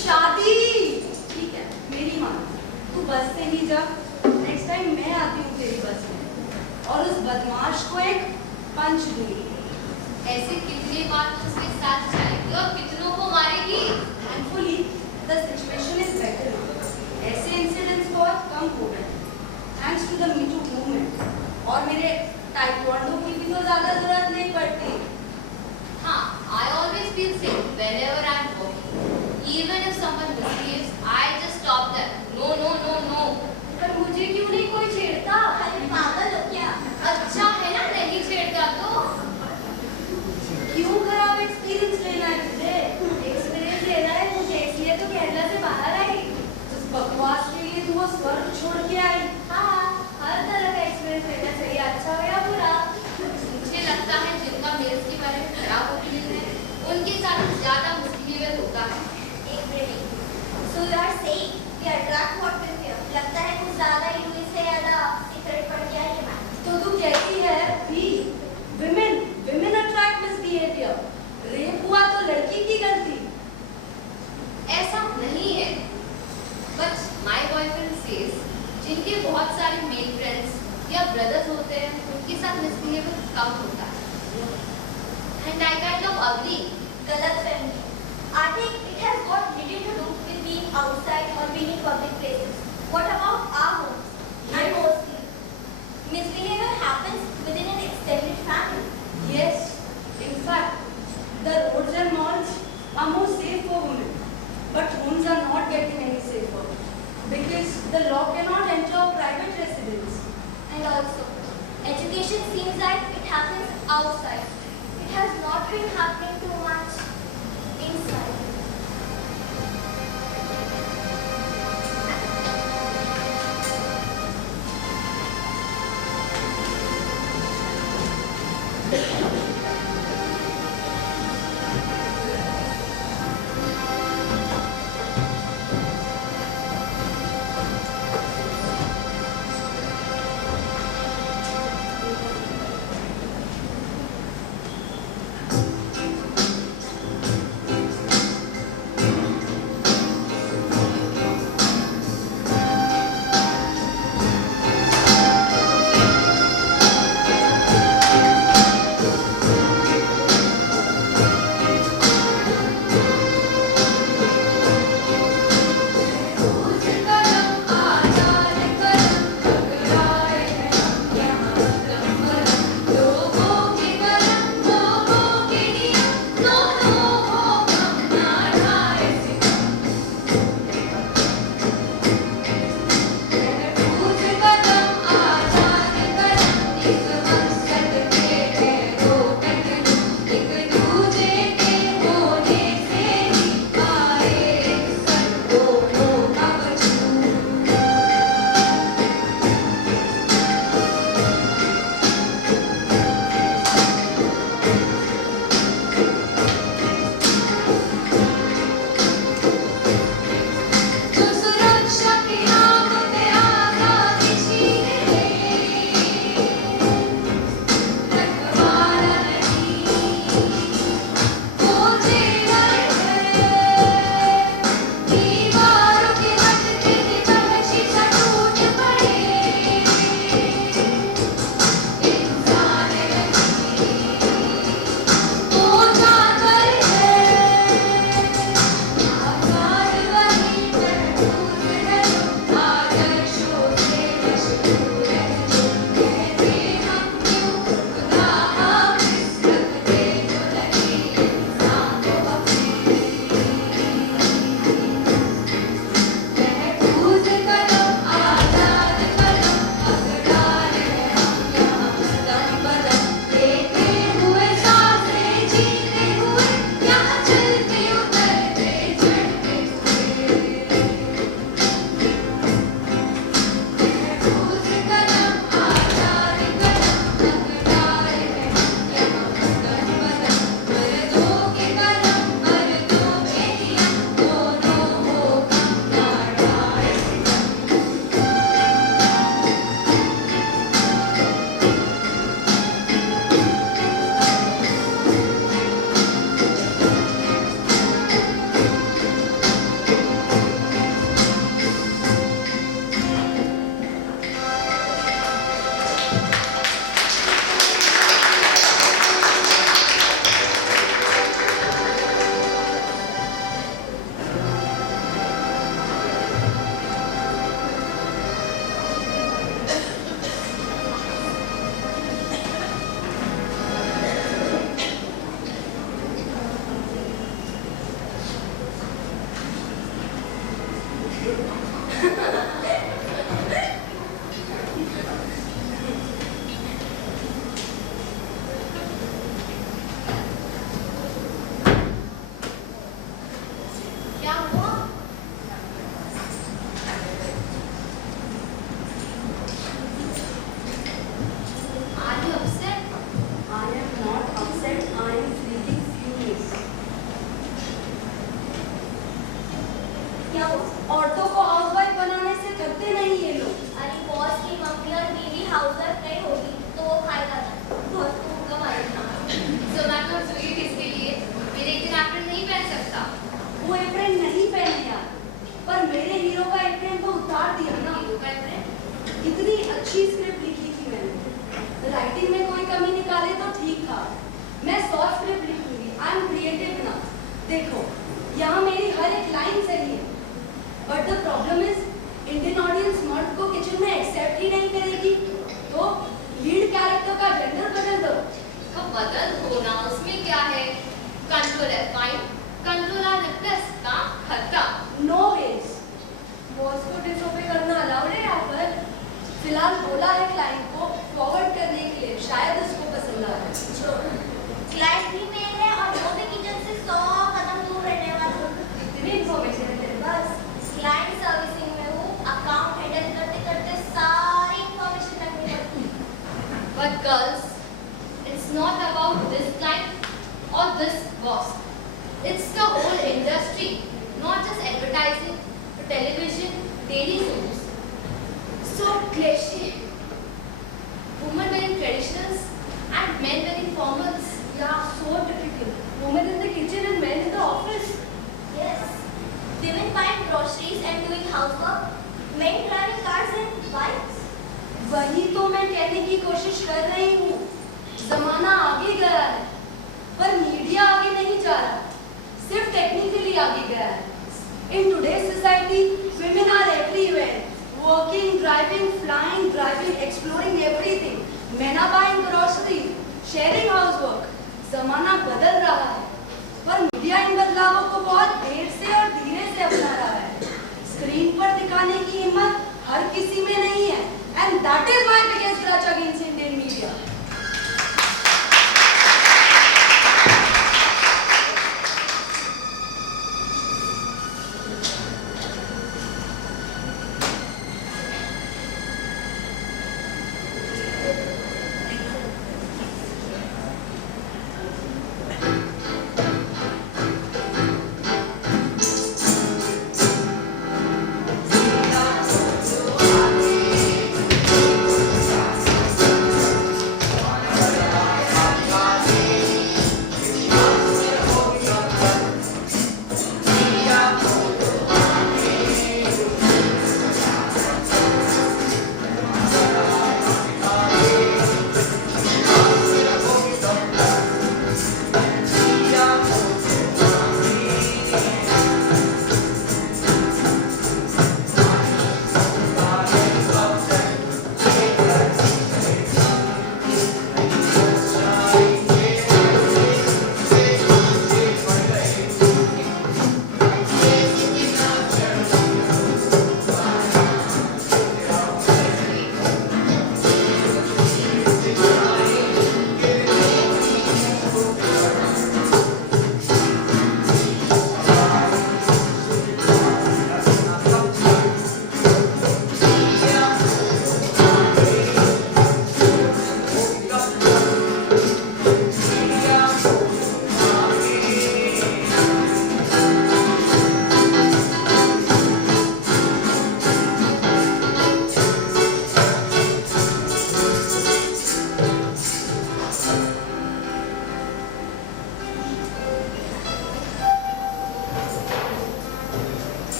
शादी ठीक है, मेरी मान, तू बस से ही जा, नेक्स्ट टाइम मैं आती हूँ तेरी बस में और उस बदमाश को एक पंच दूंगी। ऐसे कितने बार तो उसके साथ जाएगी और कितनों को मारेगी? Thankfully the situation is better. ऐसे इंसिडेंट्स बहुत कम हो गए thanks to the me too movement, और मेरे ताइक्वांडो की भी तो ज्यादा जरूरत नहीं पड़ती। हाँ, I always feel safe whenever I'm walking. Even if someone misbehaves, I just stop them. No, no, no, no. पर मुझे क्यों नहीं कोई छेड़ता? अरे पागल हो क्या? अच्छा है ना नहीं छेड़ता तो? क्यों खराब एक्सपीरियंस लेना है तुझे? एक्सपीरियंस लेना है मुझे, इसलिए तो केरला से बाहर आई। उस बकवास के लिए तू वो स्वर्ग छोड़ के आई। हाँ, हर तरह का एक्सपीरियंस लेना चाहिए, अच्छा हो या बुरा। मुझे लगता है जिनका मेल्स के बारे में खराब ओपिनियन है, उनके साथ ज्यादा मुश्किल होता है। एक minute, so you are saying we attract what we fear? लगता है कुछ ज्यादा ही हुई से ज्यादा सीक्रेट पड़ गया है मैम। तो तू कहती है भी women attract misbehavior, रेप हुआ तो लड़की की गलती। ऐसा नहीं है, बट माय बॉयफ्रेंड सेज जिनके बहुत सारे मेल फ्रेंड्स या ब्रदर्स होते हैं उनके साथ मिसबिहेवियर कम होता है, and I kind of agree. गलत फहमी। I think it has got little to do with being outside or being in public places. What about our homes? And mostly, misbehavior happens within an extended family. Yes, in fact, the roads and malls are more safe for women, but homes are not getting any safer because the law cannot enter private residence. And also, education seems like it happens outside. It has not been happening too much inside. क्या हुआ? Are you upset? I am not upset, I am feeling furious. क्या हुआ? औरतों को housewife बनाने से थकते नहीं ये लोग। अरे बॉस की मम्मी और बीवी हाउसवाइफ नहीं होगी तो वो खाएगा ना। बॉस को हुक्म आएगा। जोमैटो और स्विगी किसके लिए? मेरे एक दिन एप्रन नहीं पहन सकता। वो एप्रन नहीं पहने यार, पर मेरे हीरो का एप्रन तो उतार दिया ना। हीरो का एप्रन? इतनी अच्छी स्क्रिप्ट लिखी थी मैंने, राइटिंग में कोई कमी निकाले तो ठीक था। मैं 100 स्क्रिप्ट लिखूंगी, आई एम क्रिएटिव ना। देखो यहाँ मेरी हर एक लाइन सही है, but the problem is Indian audience मर्द को किचन में एक्सेप्ट ही नहीं करेगी। तो लीड कैरेक्टर का जेंडर बदल दो। तो बदल दो ना, उसमें क्या है? Control F5, control R replace, काम खत्म। नो वेज, बॉस को डिसोबे करना अलाउड है यहाँ पर। फिलहाल बोला है क्लाइंट को फॉरवर्ड करने के लिए, शायद उसको पसंद आ जाए। क्लाइंट भी मेल है और वो भी किचन से 100 कदम दूर रहने वाला हूँ। इतनी इन्फॉर्मेशन है तेरे पास। क्लाइंट सर्विसिंग में हूँ, अकाउंट हैंडल करते करते सारी इन्फॉर्मेशन रखनी पड़ती है। But girls, it's not about this client or this boss. It's the whole industry, not just advertising, television, daily soaps. So cliche. Women wearing traditionals and men wearing formals. Yeah, so typical. Women in the kitchen and men in the office. Yes. Women buying groceries and doing housework. Men driving cars and bikes. वही तो मैं कहने की कोशिश कर रही हूँ। जमाना आगे गया है, पर मीडिया आगे नहीं जा रहा, सिर्फ टेक्निकली आगे गया है। In today's society, women are everywhere, working, driving, flying, driving, exploring everything. Men are buying groceries, sharing housework. जमाना बदल रहा है, पर मीडिया इन बदलावों को बहुत देर से और धीरे से अपना रहा है। स्क्रीन पर दिखाने की हिम्मत हर किसी में नहीं है, and that is my biggest grudge against Indian media.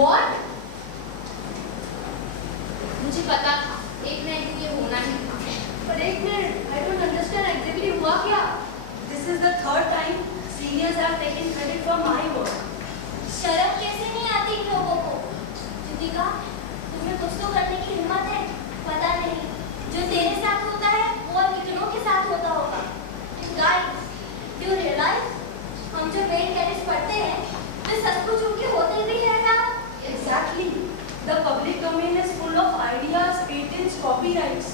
What? मुझे पता था एक ना एक दिन ये होना ही था। पर एक minute, I don't understand exactly हुआ क्या? This is the third time seniors have taken credit for my work. शर्म कैसे नहीं आती इन लोगों को? युतिका, तुम्हें कुछ तो करने की हिम्मत है? पता नहीं, जो तेरे साथ होता है वो और कितनों के साथ होता होगा। Guys, do you realize? हम जो मेन कैरिज पढ़ते हैं, वे सचमुच उनके होते भी हैं ना? Exactly. The public domain is full of ideas, patents, copyrights.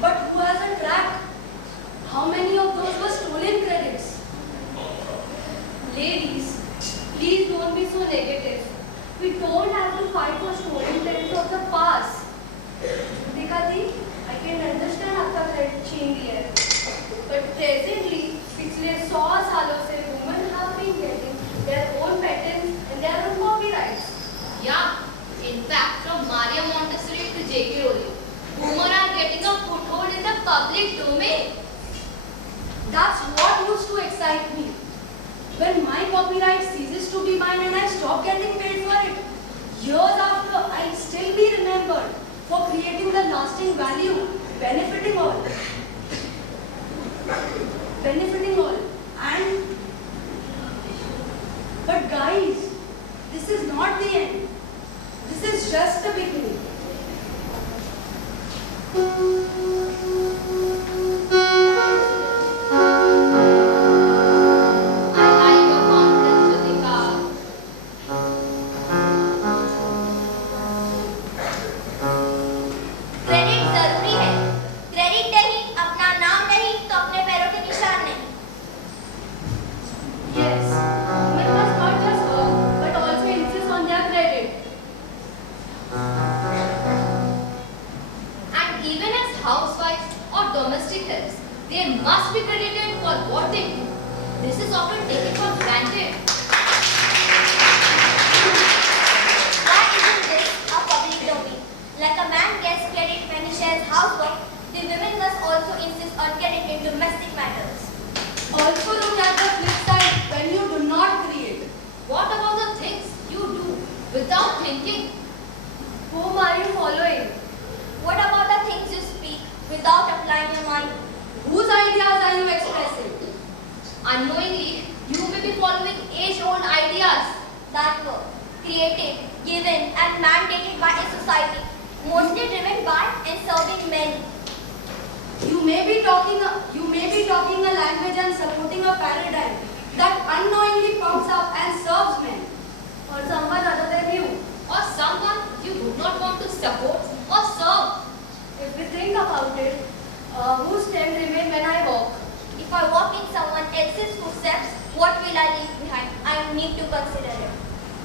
But who has a track? How many of those were stolen credits? Ladies, please don't be so negative. We don't have to fight for stolen credits of the past. Yutika ji, I can understand आपका credit छीन लिया है. But presently, पिछले 100 सालों से women have been getting their own patents and their own copyrights. Yeah, in fact, from Maria Montessori to J.K. Rowling, women are getting a foothold in the public domain. That's what used to excite me. When my copyright ceases to be mine and I stop getting paid for it, years after, I'll still be remembered for creating the lasting value, benefiting all. But guys, this is not the end. This is just the beginning. Credit जरूरी है। Credit नहीं, अपना नाम नहीं, तो अपने पैरों के निशान नहीं। Yes, women must not just work, but also insist on their credit. And even as housewives or domestic helps, they must be credited for what they do. This is often taken for granted. Why isn't this a public domain? Like a man gets credit when he shares housework, the women must also insist on credit in domestic matters. Also look at the flip side when you do not create. What about the things you do without thinking? Whom are you following? What about the things you speak without applying your mind? Whose ideas are you expressing? Unknowingly, you may be following age-old ideas. That were created, given and mandated by a society, mostly driven by and serving men. You may be talking a language and supporting a paradigm that unknowingly pumps up and serves men. Or someone other than you. Or someone you do not want to support or serve. If we think about it, whose stem remain when I walk? If I walk in someone else's footsteps, what will I leave behind? I need to consider it.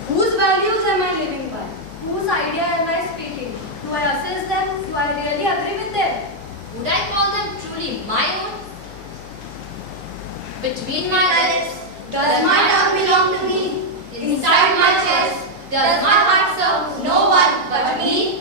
Whose values am I living by? Whose idea am I speaking? Do I assess them? Do I really agree with them? Would I call them truly my own? Between my legs, Does my tongue belong to me? inside my chest, does my heart serve no one but me?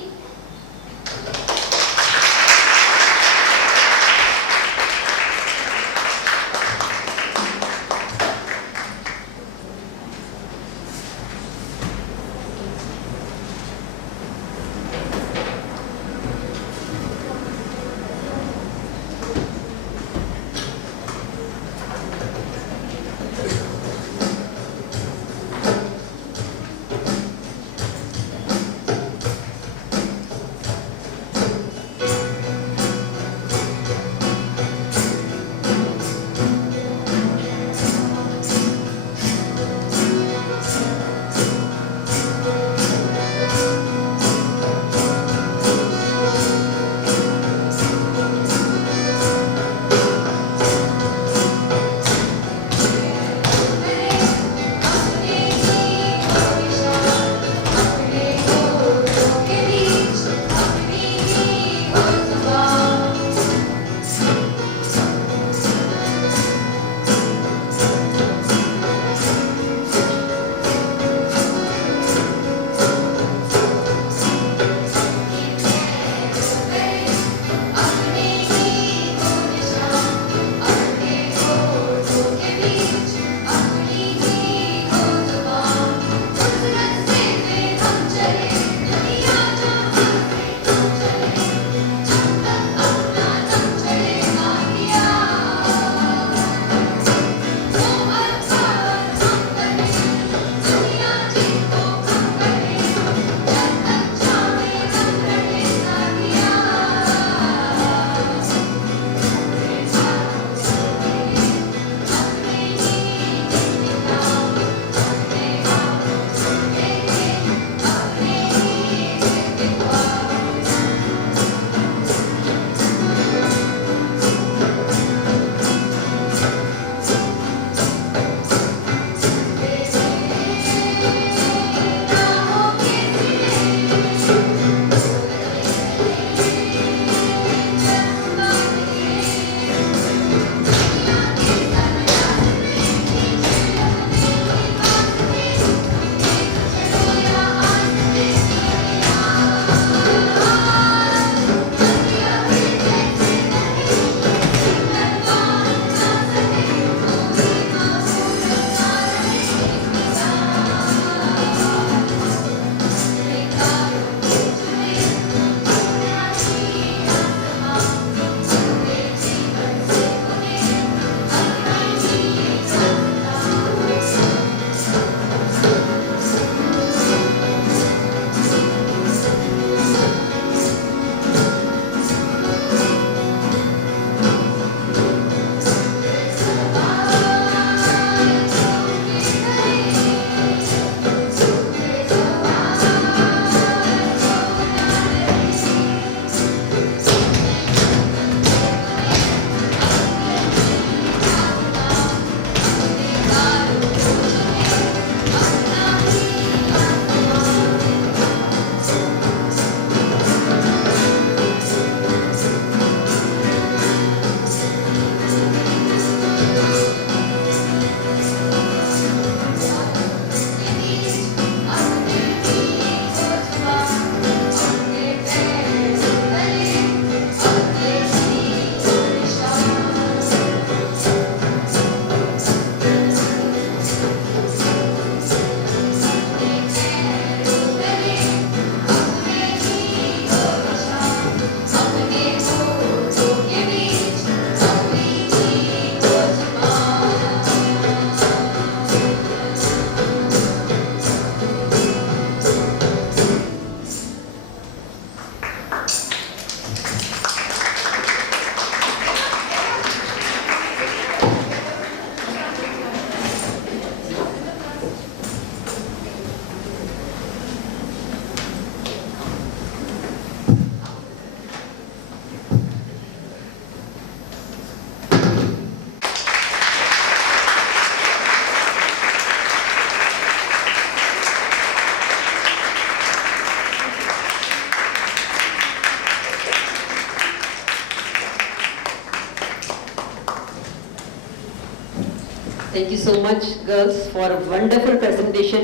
Thank you so much girls for a wonderful presentation.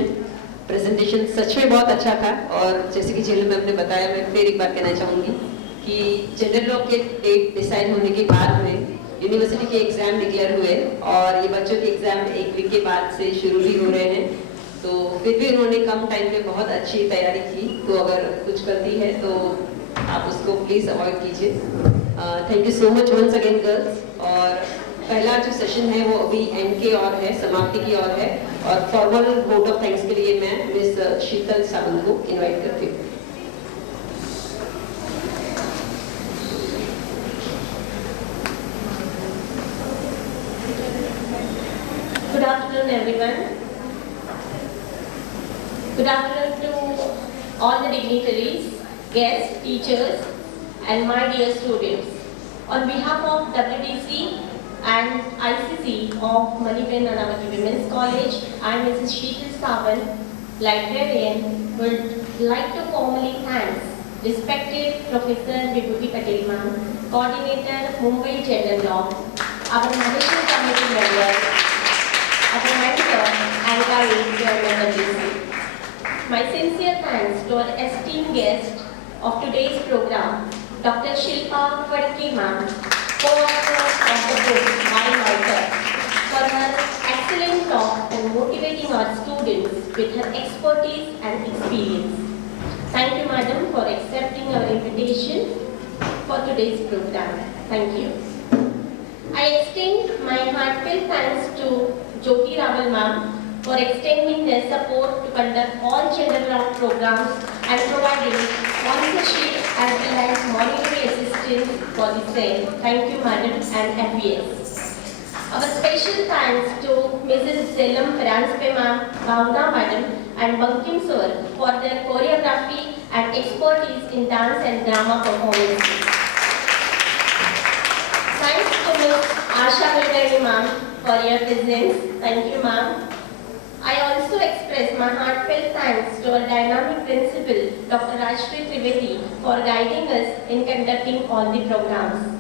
Presentation सच में बहुत अच्छा था और जैसे कि jail ma'am ने बताया, मैं फिर एक बार कहना चाहूँगी कि जेंडर लॉ के डेट डिसाइड होने के बाद में यूनिवर्सिटी के एग्ज़ाम डिक्लेयर हुए और ये बच्चों के एग्ज़ाम एक वीक के बाद से शुरू भी हो रहे हैं। तो फिर भी उन्होंने कम टाइम में बहुत अच्छी तैयारी की, तो अगर कुछ गलती है तो आप उसको प्लीज़ अवॉइड कीजिए। Thank you so much once again girls. और पहला जो सेशन है वो अभी एंड के और है, समाप्ति की ओर है, और फॉर्मल वोट ऑफ थैंक्स के लिए मैं मिस शीतल सावंत को इनवाइट करती हूँ। Good afternoon everyone. Good afternoon to all the dignitaries, guests, teachers and my dear students. On behalf of WDC and ICC of Maniben Nanavati Women's College, I, Mrs. Sheetal Savan, librarian, would like to formally thank respected Professor Vibhuti Patel ma'am, coordinator Mumbai Genderlogue, our management committee members, our mentor and guide Chairman WDC. My sincere thanks to our esteemed guest of today's program, Dr. Shilpa Phadke ma'am, co-author of the book My Loiter, for her excellent talk and motivating our students with her expertise and experience. Thank you, madam, for accepting our invitation for today's program. Thank you. I extend my heartfelt thanks to Jyoti Raval ma'am for extending their support to conduct all Genderlogue programs and providing sponsorship as well as monetary assistance for the same. Thank you, madam, and FBS. Our special thanks to Mrs. Selam Feranspe ma'am, Bhavna madam, and Bankim sir for their choreography and expertise in dance and drama performances. Thanks to Ms. Asha Kulkarni ma'am for your presence. Thank you, ma'am. I also express my heartfelt thanks to our dynamic principal, Dr. Rajshri Trivedi, for guiding us in conducting all the programs.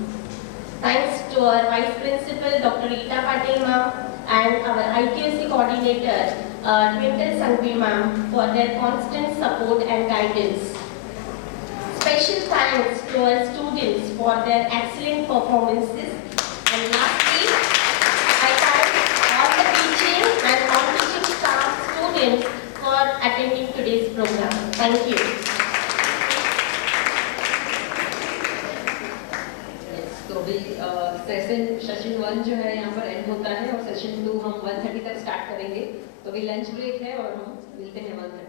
Thanks to our Vice Principal, Dr. Rita Patel ma'am, and our ITOC coordinator, Twinkle Sangvi ma'am, for their constant support and guidance. Special thanks to our students for their excellent performances. And lastly, I thank all the teaching and non-teaching staff, students for attending today's program. Thank you. तो अभी session 1 जो है यहाँ पर and होता है और session 2 हम 1:30 तक स्टार्ट करेंगे। तो अभी लंच ब्रेक है और हम मिलते हैं 1:30।